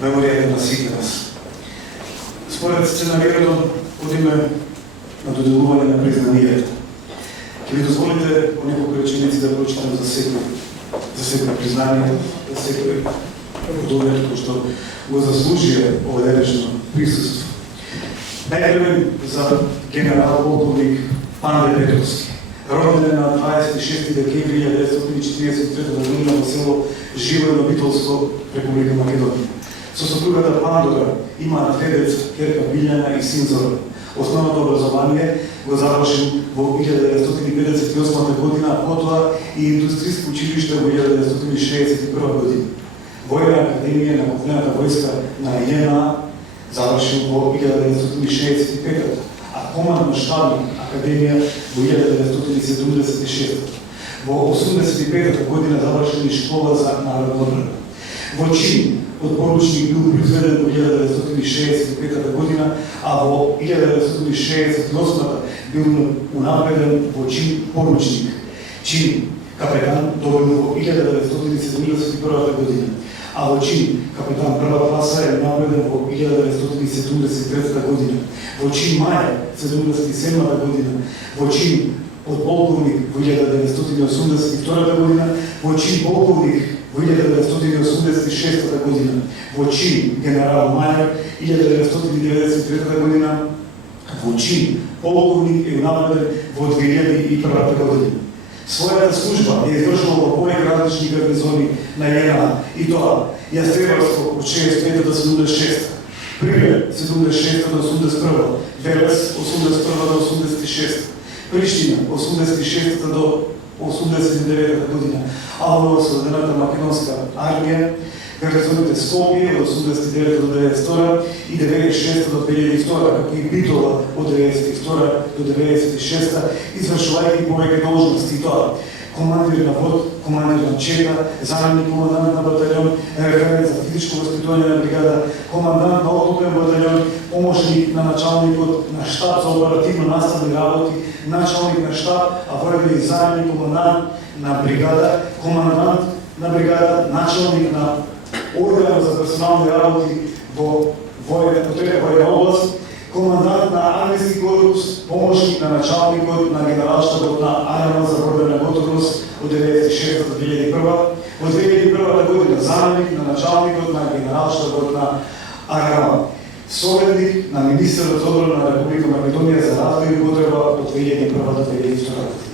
меморијата на сите нас. Според сценаријето одиме на доделување на признанијата. Ќе ви дозволите по неколку реченици да прочитам за секој признание, за секој одобрение кој што го заслужија ова денешно присуство. Најпрвен за генерал полковник Панде Петровски, роден на 26 декември 1943 година во село Живојно Битолско, Република Македонија. Со сопругата Пандора имаат две деца, керка Билјана и син Зоран. Основното образование го завршил во 1958 година, а потоа и индустријско училиште во 1961 година. Војна академија на Kopneната војска на ЈНА завршил во 1965, а командно-штабна академија во 1976. Во 1985 година завршил и школа за народна одбрана. Во чин од поручник бил произведен во 1965 година, а во 1968 бил унапреден во чин поручник. Чин капетан добил во 1971 година, а во чин капетан прва класа е напреден во 1973 година. Во чин мај 1977 година, во чин подполковник во 1982 година, во чин полковник во 1986 година, во чин генерал мајор 1993 година, во чин полковник е напреден во 2001 година. Својата служба ја извршила во повеќе различни гарнизони на ЈНА, и тоа Јастребарско од 65 до 76, Прилеп 76 до 81, Велес 81 до 86, Приштина 86 до 89 година, а во Соединената македонска армија, гарнизоните Скопје од 89 до 92 и 96 до 2002, како и Битола од 92 до 96, извршувајќи повеќе должности, тоа командир на вод, командир на чека, заместник командант на батальон, референт за физичко воспитание на бригада, командант на оклопен батальон, помощник на началникот на штаб за оперативно наставни работи, началник на штаб, а воевали заместник командант на бригада, командант на бригада, началник на орган за персонални работи во војна област, командант на армиски корпус, помощник на началникот на генералштабот на армија за борбена готовност од 1996 до 2001. Од 2001 година заменик на началникот на генералштабот на армија, советник на министерот за одбрана на Република Македонија за развој и потреба од 2001 до 2002 година.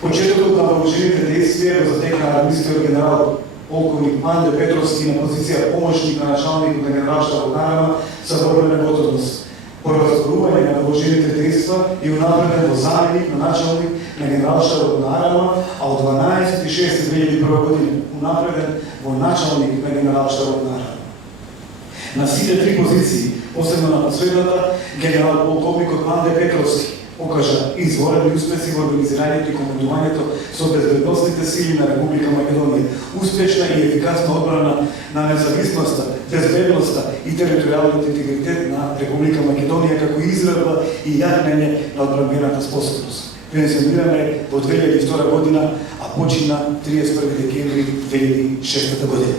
Почетокот на вооружените действија го затекна армискиот генерал полковник Манде Петровски на позиција помощник на началникот на генералштабот на армија за борбена готовност, по разгорување на вооружените действия и унапреден во заменик на началник на генералштабот на армија, а од 12.6.2001 година унапреден во началник на генералштабот на армија. На сите три позиции, посебно на последната, генерал полковникот Манде Петровски покажа изворени успеси во организирањето и командувањето со безбедносните сили на Република Македонија, успешна и ефикасна одбрана на независноста, безбедноста и територијалниот интегритет на Република Македонија, како изградба и јакнење на одбранбената способност. Пенсионирана е во 2002 година, а почина 31 декември 2006 година.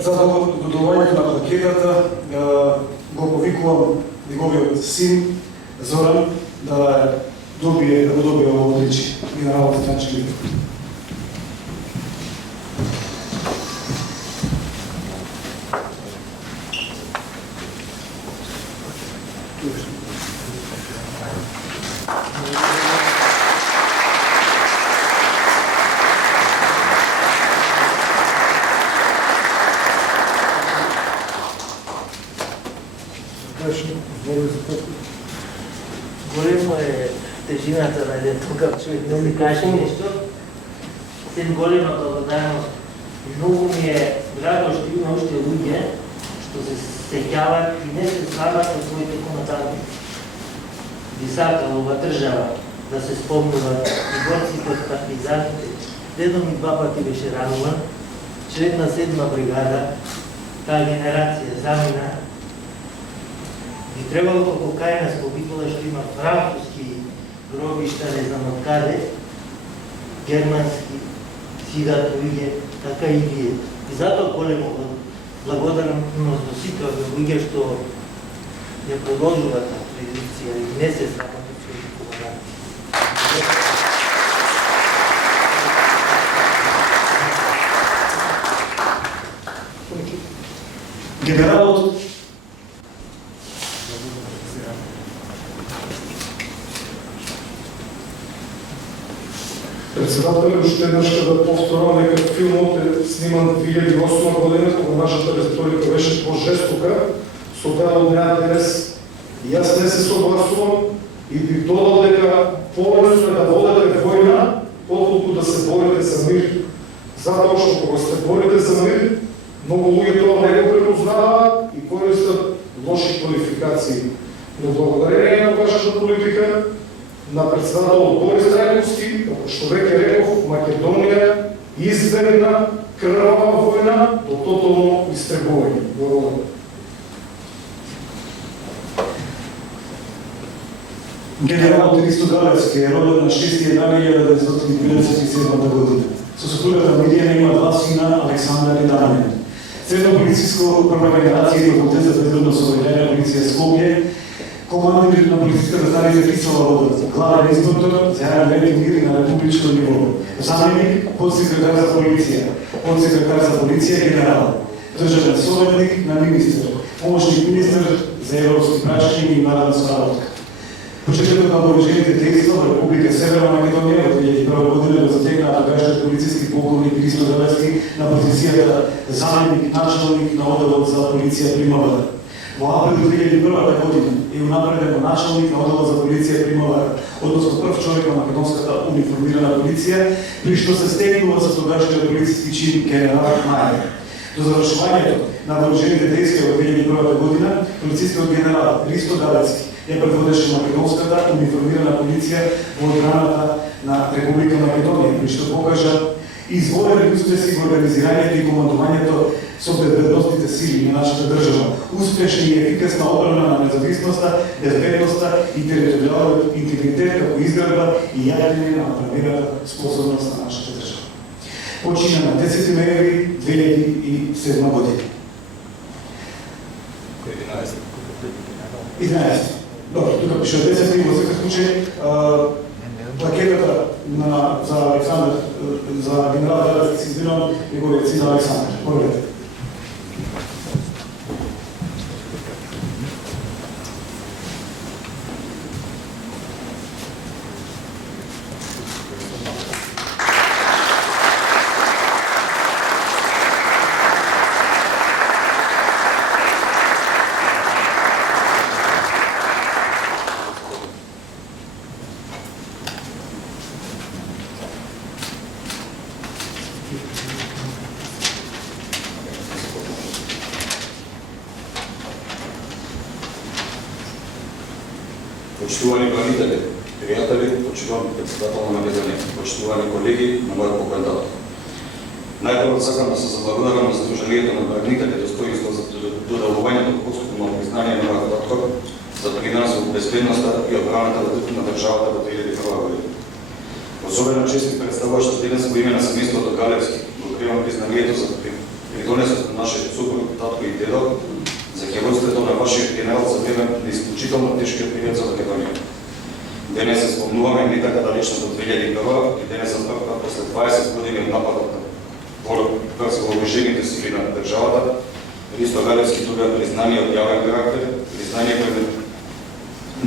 За додувањето на плакетата го повикувам неговиот син Зоран да го добие ово одличие, генералот Станче Липев. Големо е тежината на еден такъв човек да се каже нещо. След голема благодарност, много ми е драго, що има още луѓе, што се сеќават и не се слабат на своите команданти. Би сакал ова држава да се спомнуват и борците од партизаните. Дедо ми 2 пати беше рануван, член на 7 бригада, таа генерација замина. Би требало како кај нас по Битола што има француски гробишта, не знам од каде, германски, сидат луѓе, така и вие. И затоа големо благодарност до сите луѓе што ја продолжуваат таа традиција и не се срамат од своите команданти. Генералот Председател, уште еднаш да повторам дека филмот е сниман 2008 година, кога нашата реторика беше по-жестока, со таа од денес и јас не се согласувам и би додал дека полесно е да водите војна, отколку да се борите за мир. Затоа што кога се борите за мир, многу луѓе тоа не го препознаваат и користат лоши квалификации. Но благодарение на вашата политика, на председателот Борис Трајковски, како што веќе реков, Македонија избегна крвава војна до тотално истребување. Благодарам. Генерал Христо Галевски е роден на 6 януари 1957 година. Со супругата Мирјана има 2 сина, Александар и Дамјан. Средно полициско прва генерација и факултет за безбедност сообраќајна полиција Скопје, командир на полициската станица Киселова, главен инспектор за јавен ред и мир на републичко ниво, заменик, подсекретар за полиција генерал, државен советник на министер, помошник министер за европски прашања и народна соработка. Почетокот на вооружените действия во Република Северна Македонија во 2001 година го затекна тогашниот полициски полковник Христо Галевски на позицијата заменик началник на одделот за полиција Примавара. Во април 2001 година е унапреден во началник на одделот за полиција Примавара, односно прв човек на македонската униформирана полиција, при што се стегнува со тогашниот полициски чин генерал Мајер. До завршувањето на вооружените действија во 2001 година, полицискиот генерал Христо Галевски ја предводеше македонската униформирана полиција во одбраната на Република Македонија, при што покажа изворен успеси во организирањето и командувањето со безбедностните сили на нашата држава, успешна и ефикасна одбрана на независноста, безбедноста и територијалниот интегритет како изградба и јаѓање на правилната способност на нашата држава. Почина на 10 ноември 2007 година. 11. Добро, тука пише 10 и во секој случај плакетата за Александр, за генерал Даревски се избиран неговиот син Александр. Погледате. Почитувани бранители, пријатели, почитувани председател на Македонија, почитувани колеги на мојот покандидат. Најпрво сакам да се заблагодарам за Сдруженијето на бранителите достоинство за доделувањето поступно признание на мојот татко за принос во безбедноста и одбраната на државата во 2001 година. Особено чест ми представува што денес во име на семејството Галевски го откривам признанието за придонесот на нашиот супруг, татко и дедо за геројството на вашиот генерал за време на исклучително тешкиот период за Македонија. Денес се спомнуваме не така далечното 2001 и денес за прв пат после 20 години од нападот на врз вооружените сили на државата, Ристо Галевски добија признание од јавен карактер, признание кое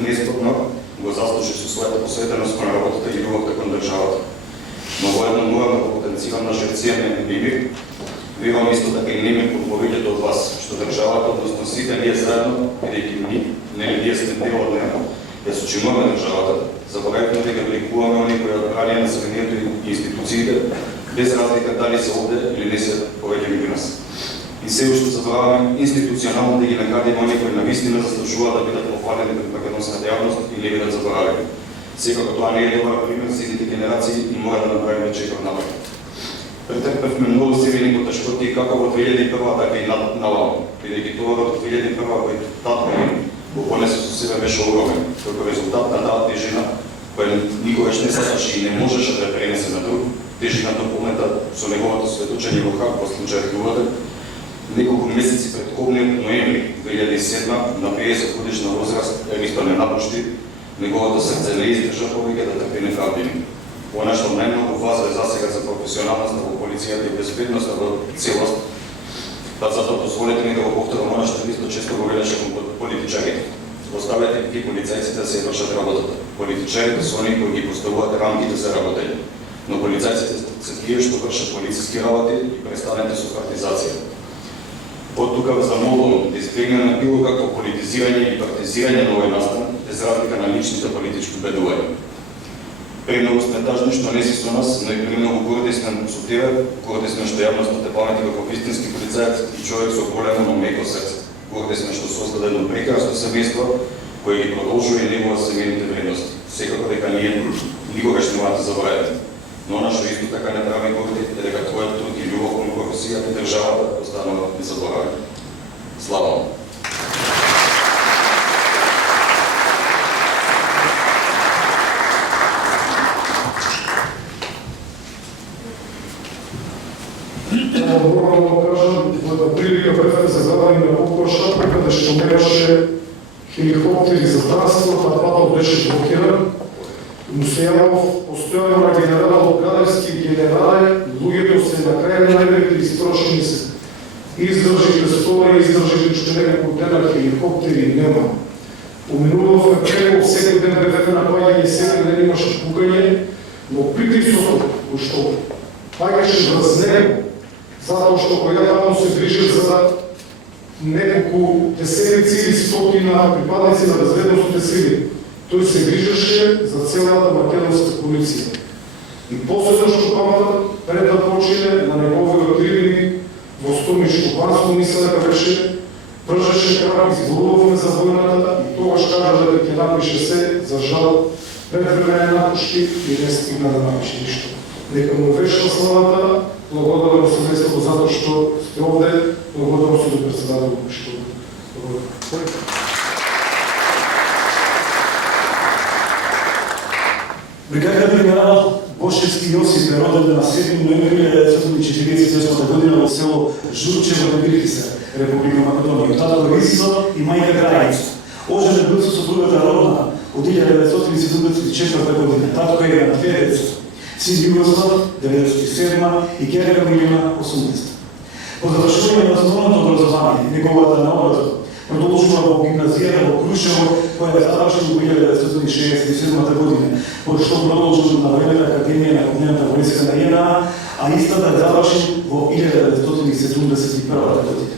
неспорно го заслужи со својата посветеност кон работата и љубовта кон државата. Но воедно морам да го потенцирам нашиот сијамен немир. Вирам исто така и немир под повеќето од вас, што државата, односно сите ние заедно, бидејќи ние сме дел од неа, ја сочинуваме државата, заборавивме дека вликуваме оние кои одбранија населението и институциите, без разлика дали се овде или не се повеќе меѓу нас. И се уште забораваме институционално да ги наградиме оние кои навистина заслужуваат да бидат похвалени пред македонската јавност и не бидат заборавени. Секако тоа не е добар пример за сите генерации и мора да направиме чекор напред. Претрпевме многу сивини потешкоти како во 2001 така и наваму, бидејќи товарот од 2001 кој татко ми го понесе со себе беше огромен, како резултат на таа тежина, која никогаш не сакаше и не можеше да ја пренесе на друг, тежина дополнета со неговото сведочење во Хаг во случајот Ѓурден, неколку месеци пред кобниот ноември 2007 на 50 годишна возраст Ристо не напушти, неговото срце не издржа повеќе да трпи неправдини. Она што најмногу важно е засега за професионалноста во полицијата и безбедноста во целост, па затоа дозволете ми да го повторам она што Ристо често го велеше кон политичарите. Оставете ги полицајците да се вршат работата. Политичарите се оние кои ги поставуваат рамките за работење, но полицајците се тие што вршат полициски работи и престанете со партизација. Од тука ве замолувам да избегнеме било какво политизирање и партизирање на овој настан, без разлика на личните политички убедувања. Премногу сме тажни што не си со нас, но и премногу горди сме со тебе, горди сме што јавноста те памети како вистински полицаец и човек со големо, но меко срце. Горди сме што создаде едно прекрасно семејство кое ги продолжува и негова семејните вредности. Секако дека ние никогаш нема да забораваме. Но она што исто така не прави горди е дека твојот труд и љубов кон професијата и државата останува незаборавени. Слава вам! Морам да кажам, во прилика пред се задавани на Покоша, каде што немаше хеликоптери за транспорт, а патот беше блокиран. Мусејанов, постојано на генералот Галевски и генерале, луѓето се на крај највеќе истрошени се. Издржи престоја, издржи уште неколку дена хеликоптери нема. Уминувавме прeko секој ден беве на паѓање, секој ден имаше пукање, но притисокот кој што паѓаше врз него, затоа што која таму се грижи за неколку десетици или стотина припадници на безбедностните сили. Тој се грижеше за целата македонска полиција. И последно што паматам, пред да почине на негови откривени во Стомичко панско, мисля дека беше бржеше крак, изборувавме за војната и тогаш кажа дека ќе напише се, за жал, пред време напушти и не стигна да напише ништо. Нека му вечна славата, благодарам семејството затоа што сте овде, благодарам со председател што Бригаден генерал Бошевски Јосип е роден на 7 ноември 1948 година во село Журчево на Биркиса, Република Македонија. Татко Рисо и мајка Грајица. Оженет бил со сопругата Родна од 1974 година. Татко е на две деца. Син Југослав 97 и ќерка Милина 80. По завршување на основното образование, неговата наобразба продолжува во гимназијата во Крушево, која е завршена во 1967 година, под што продолжува на Војната академија на Kopneната војска на ЈНА, а истата е завршена во 1971 година.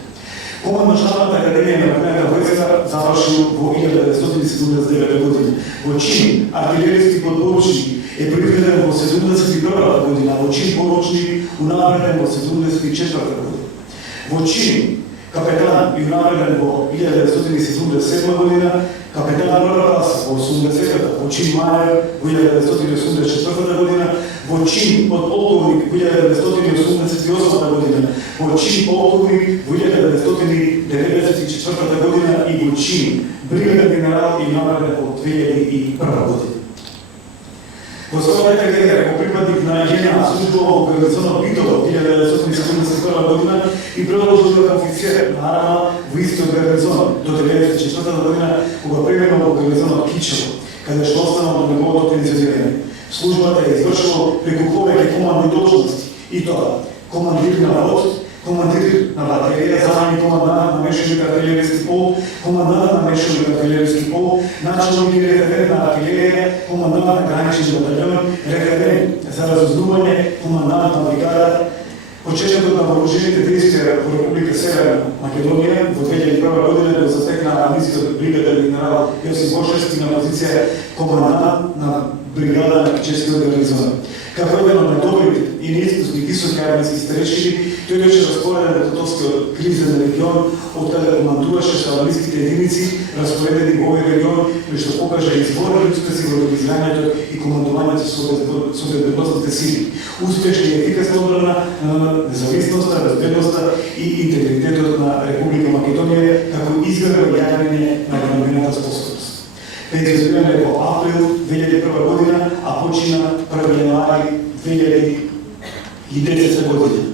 Командно-штабната академија на Kopneната војска завршена во 1979 година. Во чин артилеријски подпоручник е произведен во 1971 година, во чин поручник унапреден во 1974 година. Во чин капетан и унапреден во 1977 година, капетан прва класа во 80-та, во чин мајор во 1984 година, во чин подполковник во 1988 година, во чин полковник во 1994 година и во чин бригаден генерал и унапреден во 2001 година. Во својата кариера како припадник на ЈНА службувал во гарнизонот Битово 1971 година и продолжил како офицер на АРМА во истиот гарнизон до 1994 година, кога преминал во гарнизонот Кичево, каде што останал до неговото пензионирање. Службата е извршила преку повеќе командни должности, и тоа командир на вод, командир на батерија, замени командант на мешаник артилеријски пол, командант на мешаник артилеријски пол, началник и референт на артилерија, командант на граничен батальон, референт за разузнавање, командант на бригада. Почетокот на вооружените действија во Република Северна Македонија во 2001 година го затекна армијскиот бригаден генерал Јосип Бошевски на позиција командант на бригада на Кичевскиот гарнизон. Како еден од најдобрите и неискусни високи армијски старешини, тој беше распореден во Тетовскиот кризен регион, од каде командуваше со армијските единици распоредени во овој регион, кој што покажа изворни успеси во организирањето и командувањето со безбедносните сили. Успешна и ефикасна одбрана на независноста, безбедноста и интегритетот на Република Македонија, како изградба и јаѓање на гранената способност. Пензиониран е во април 2001 година, а почина 1 јануари 2010 година.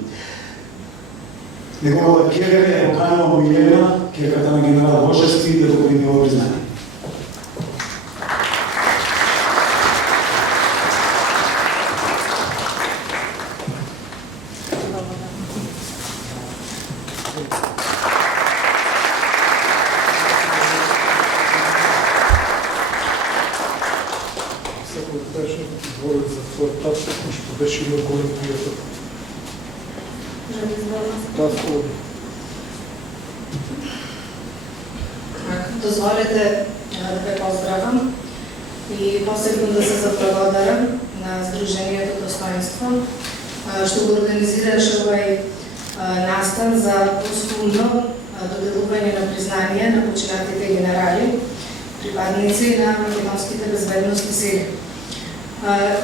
Неговата ќерка е поканала Милена, ќерката на генерал Бошевски, да го прими ово признание. Беше има голем пријател. Дозволете да ве поздравам и посебно да се заблагодарам на Сдруженијето Достоинство, што го организираше овај настан за постумно доделување на признание на починатите генерали, припадници на македонските безбедносни сили.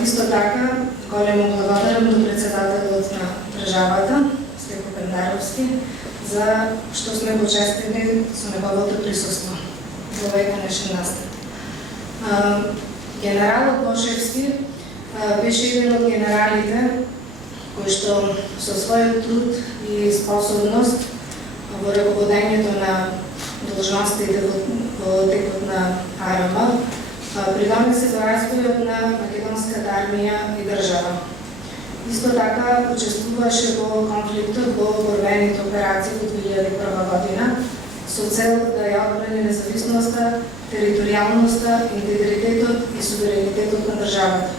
Исто така, големо благодарам до председателот на државата, Стефко Пендаровски, за што сме почестени со неговото присуство во овој денешен настан. Генералот Бошевски беше еден од генералите кои што со својот труд и способност во раководењето на должностите во текот на АРМ придонесе до развојот на македонската армија и држава. Исто така учествуваше во конфликтот во борбените операции во 2001 година со цел да ја одбрани независноста, територијалноста, интегритетот и суверенитетот на државата.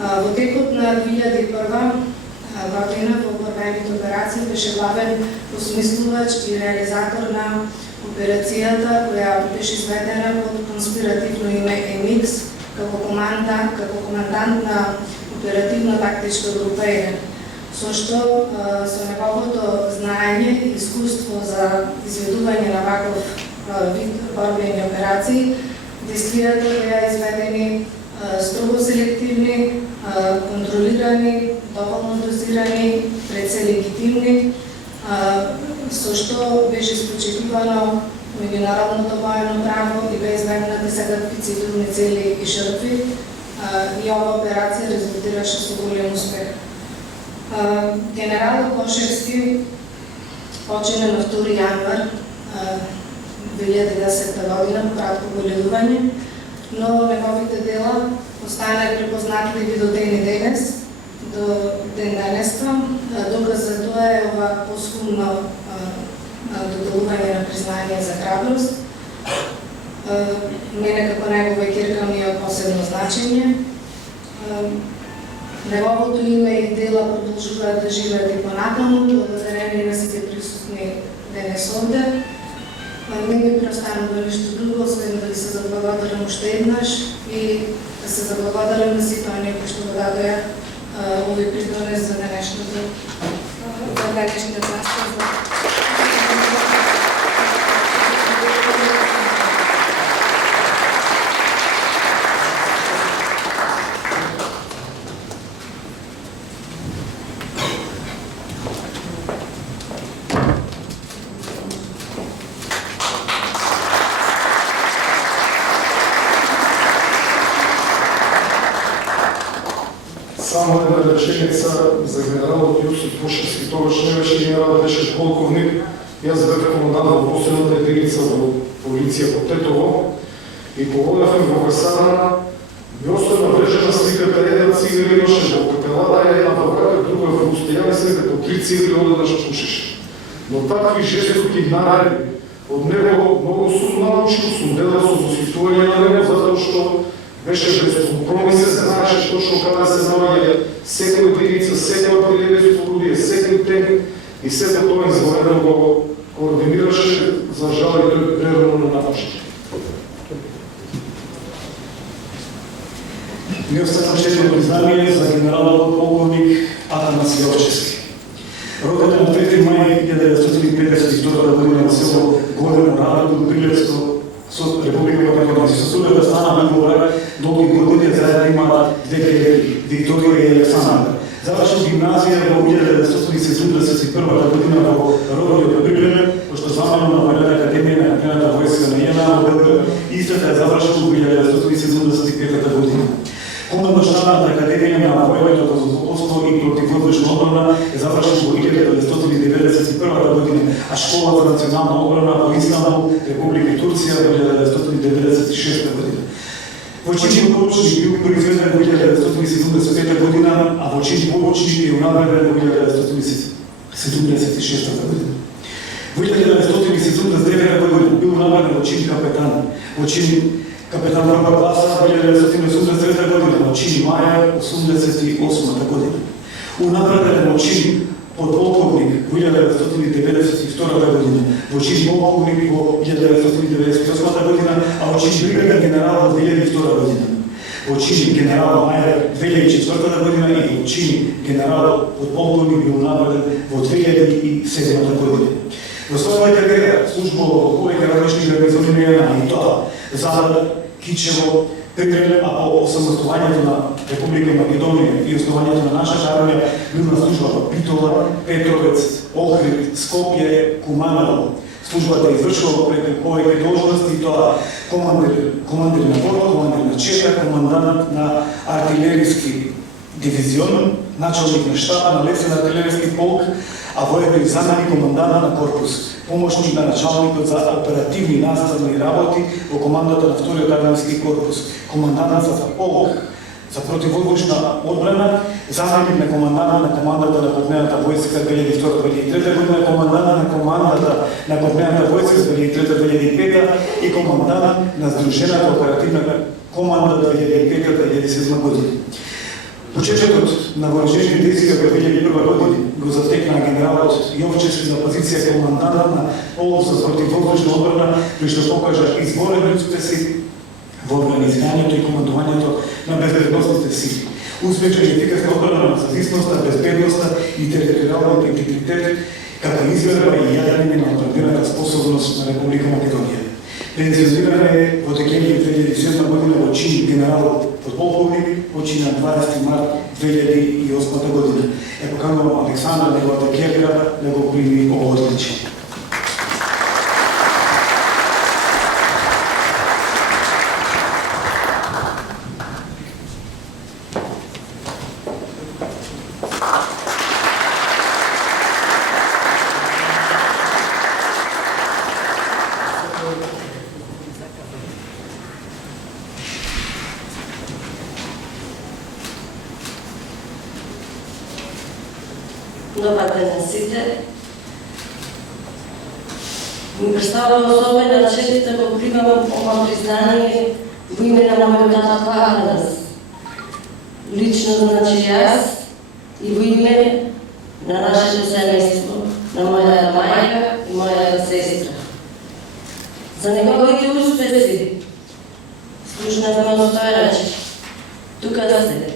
Во текот на 2001 година во борбените операции беше главен осмислувач и реализатор на операцијата која беше изведена под конспиративно име ЕМИКС како командант на оперативно-тактичка група 1. со што со неговото знаење и искуство за изведување на ваков вид борбени операции, действијата беа изведени строго селективни, контролирани, доволно дозирани, прецелегитимни, со што беше спочитувано меѓународното воено право и беа избегнати секакви цивилни цели и жртви, и ова операција резултираше со голем успех. Генерал Кошевски почина на 2 јануар 2010 година по кратко боледување, но неговите дела останаа препознатливи до ден и денес, до ден денеска. Доказ за тоа е ова посхумно доделување на признание за храброст. Мене како негова ќерка ми е од посебно значење. Неговото име и дела продолжуваат да живеат и понатаму, благодарение на сите присутни денес овде. Не ми преостанува ништо друго, освен да ви се заблагодарам уште еднаш и да се заблагодарам на сите оние кои што го дадоа овој придонес за денешната настава. Само една реченица за генералот Јосип Кошевски. Тогаш не беше генерал, беше полковник. Јас бев командант во посебната единица во полиција во Тетово и погодавме во касарна. Ми остана врежена сликата, еден цигар имаше во капелата, една во крака, друга во устојане сликата, по 3 цигари одеднаш пушеше. Но такви жестоки нареди од него многу сум научил, сум делал со воспитување на него, затоа што беше безкомпромисен, се знаеше точно каде се наоѓа секоја единица, секоја прилебесто орудие, секој тенк и сето тоа извонредно го координираше, за жал и тој прерано на напушки. Ми остана уште едно признание за генералот полковник Атанас Јовчевски. Роден на 3 мај 1952 година во село Големо Радо, Прилепско, со Република Македонија. Со судбата стана на Богар, долги години заедно имаат две ќерки, Викторија и Александра. Завршил гимназија во 1971 година во родниот Прилеп, пошто заменил на војната академија на Кралната војска на ЈНА во Белград, истата ја завршил во 1975 година. Командно-штабната академија на војното воздухопловство и противвоздушна одбрана е завршил во 1991 година, а школа за национална одбрана во Истанбул, Република Турција во 1996 година. Во чин поручник бил произведен во 1975 година, а во чин поручник е унапреден во 1976 година. Во 1979 година бил унапреден во чин капетан, во чин капетан прва класа во 1983 година, во чин маја 1988 година. Унапреден во чин подполковник во 1992 година, во чин полковник во 1998 година, а во чин бригаден генерал во 2002 година. Во чин генерал мајор 2004 година и во чин генерал подполковник бил унапреден во 2007 година. Во својата кариера службувал во повеќе различни гарнизони и тоа за Кичево, Прилеп, а по осамостувањето на Република Македонија и основањето на нашата армија бил на служба во Битола, Петровец, Охрид, Скопје, Куманово. Службата извршува пред повеќе должности, и тоа командир на борба, командир на чета, командант на артилериски дивизион, началник на штаба на лесен артилериски полк, а воедно и заменик командант на корпус, помошник на началникот за оперативни наставни работи во командата на вториот армиски корпус, командант за полк за противвоздушна одбрана, заменик на командант на командата на попнената војска 2002-2003 година, командант на командата на попнената војска 2003-2005 и командант на Сдружената оперативна команда 2005-2007 година. Почетокот на вооружените действија во 2001 година го затекна генералот Јовчевски на позиција командант на полк за противвоздушна одбрана, кој што покажа изборени успеси во организирањето и командувањето на безбедносните сили. успешна и ефикасна одбрана на независноста, безбедноста и територијалниот интегритет, како изградба и јадење на одбранената способност на Република Македонија. Пензионирана е во декември 2007 година во чин генерал подполковник, почина 20 март 2008 година. Е поканувам Александра неговата кериера да го прими ово одличие. Добар ден на сите. Ми представува особена чест да го примам ова признание во име на мојот татко Арнас. Лично, значи јас и во име на нашето семејство, на мојата мајка и мојата сестра. За неговите успеси слушнавме остојачи. Тука да се.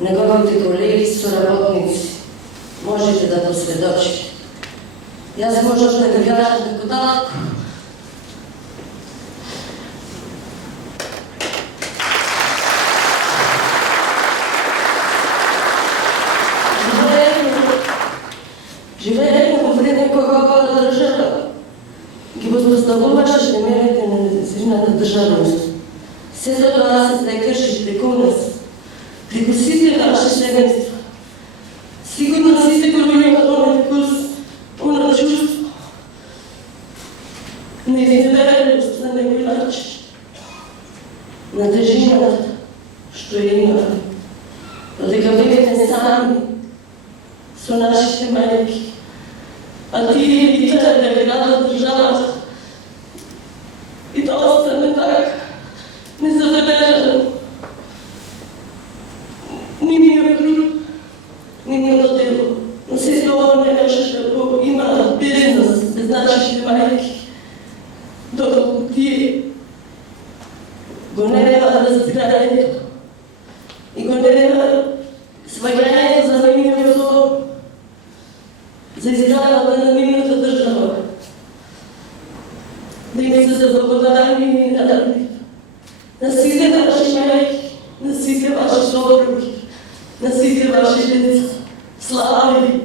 Неговите колеги и соработници можете да посведочите. Јас можам да ви кажам како татко. Живееме во време кога оваа држава ги воспоставуваше темелите на независната државност. Сето тоа се прекрши преку нас, преку сите наши семејства. Сигурно сите кои имаат оној вкус, оно чувство, неизмереност на некој начин, на тежината што ја имаме, додека бевме сами со нашите мајки, а тие викаат да градат државата и да остане така, незабележано. Ни ми е труд, ни ми е дело, но сите ова нешто што има без нас, без нашите мајки, доколку тие го нема разбирањето и го нема сваѓањето за нивниот дом, за изградата на нивната држава, да им се заблагодарни и надарни на сите наши мајки, на сите ваши сопруги, на сите ваши деца. Слава ви!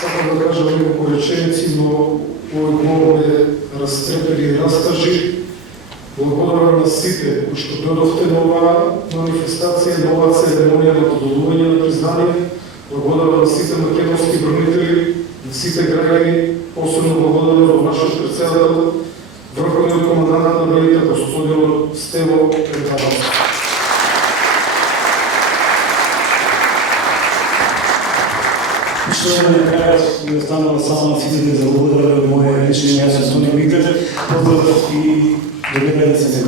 Сакам да кажам неколку реченици, но овој говор ме растрепели и растажи. Благодарам на сите кои што дојдовте на оваа манифестација, на оваа церемонија на додолување на признание. Благодарам на сите македонски бранители, на сите граѓани, посебно благодарам на нашиот претседател, врховниот командант на бројите, господин Стево Петановски. Што е на крајот ми останува само на сите да благодарам од моје лични јас сум Тони Миката, поздрав и до гледане се.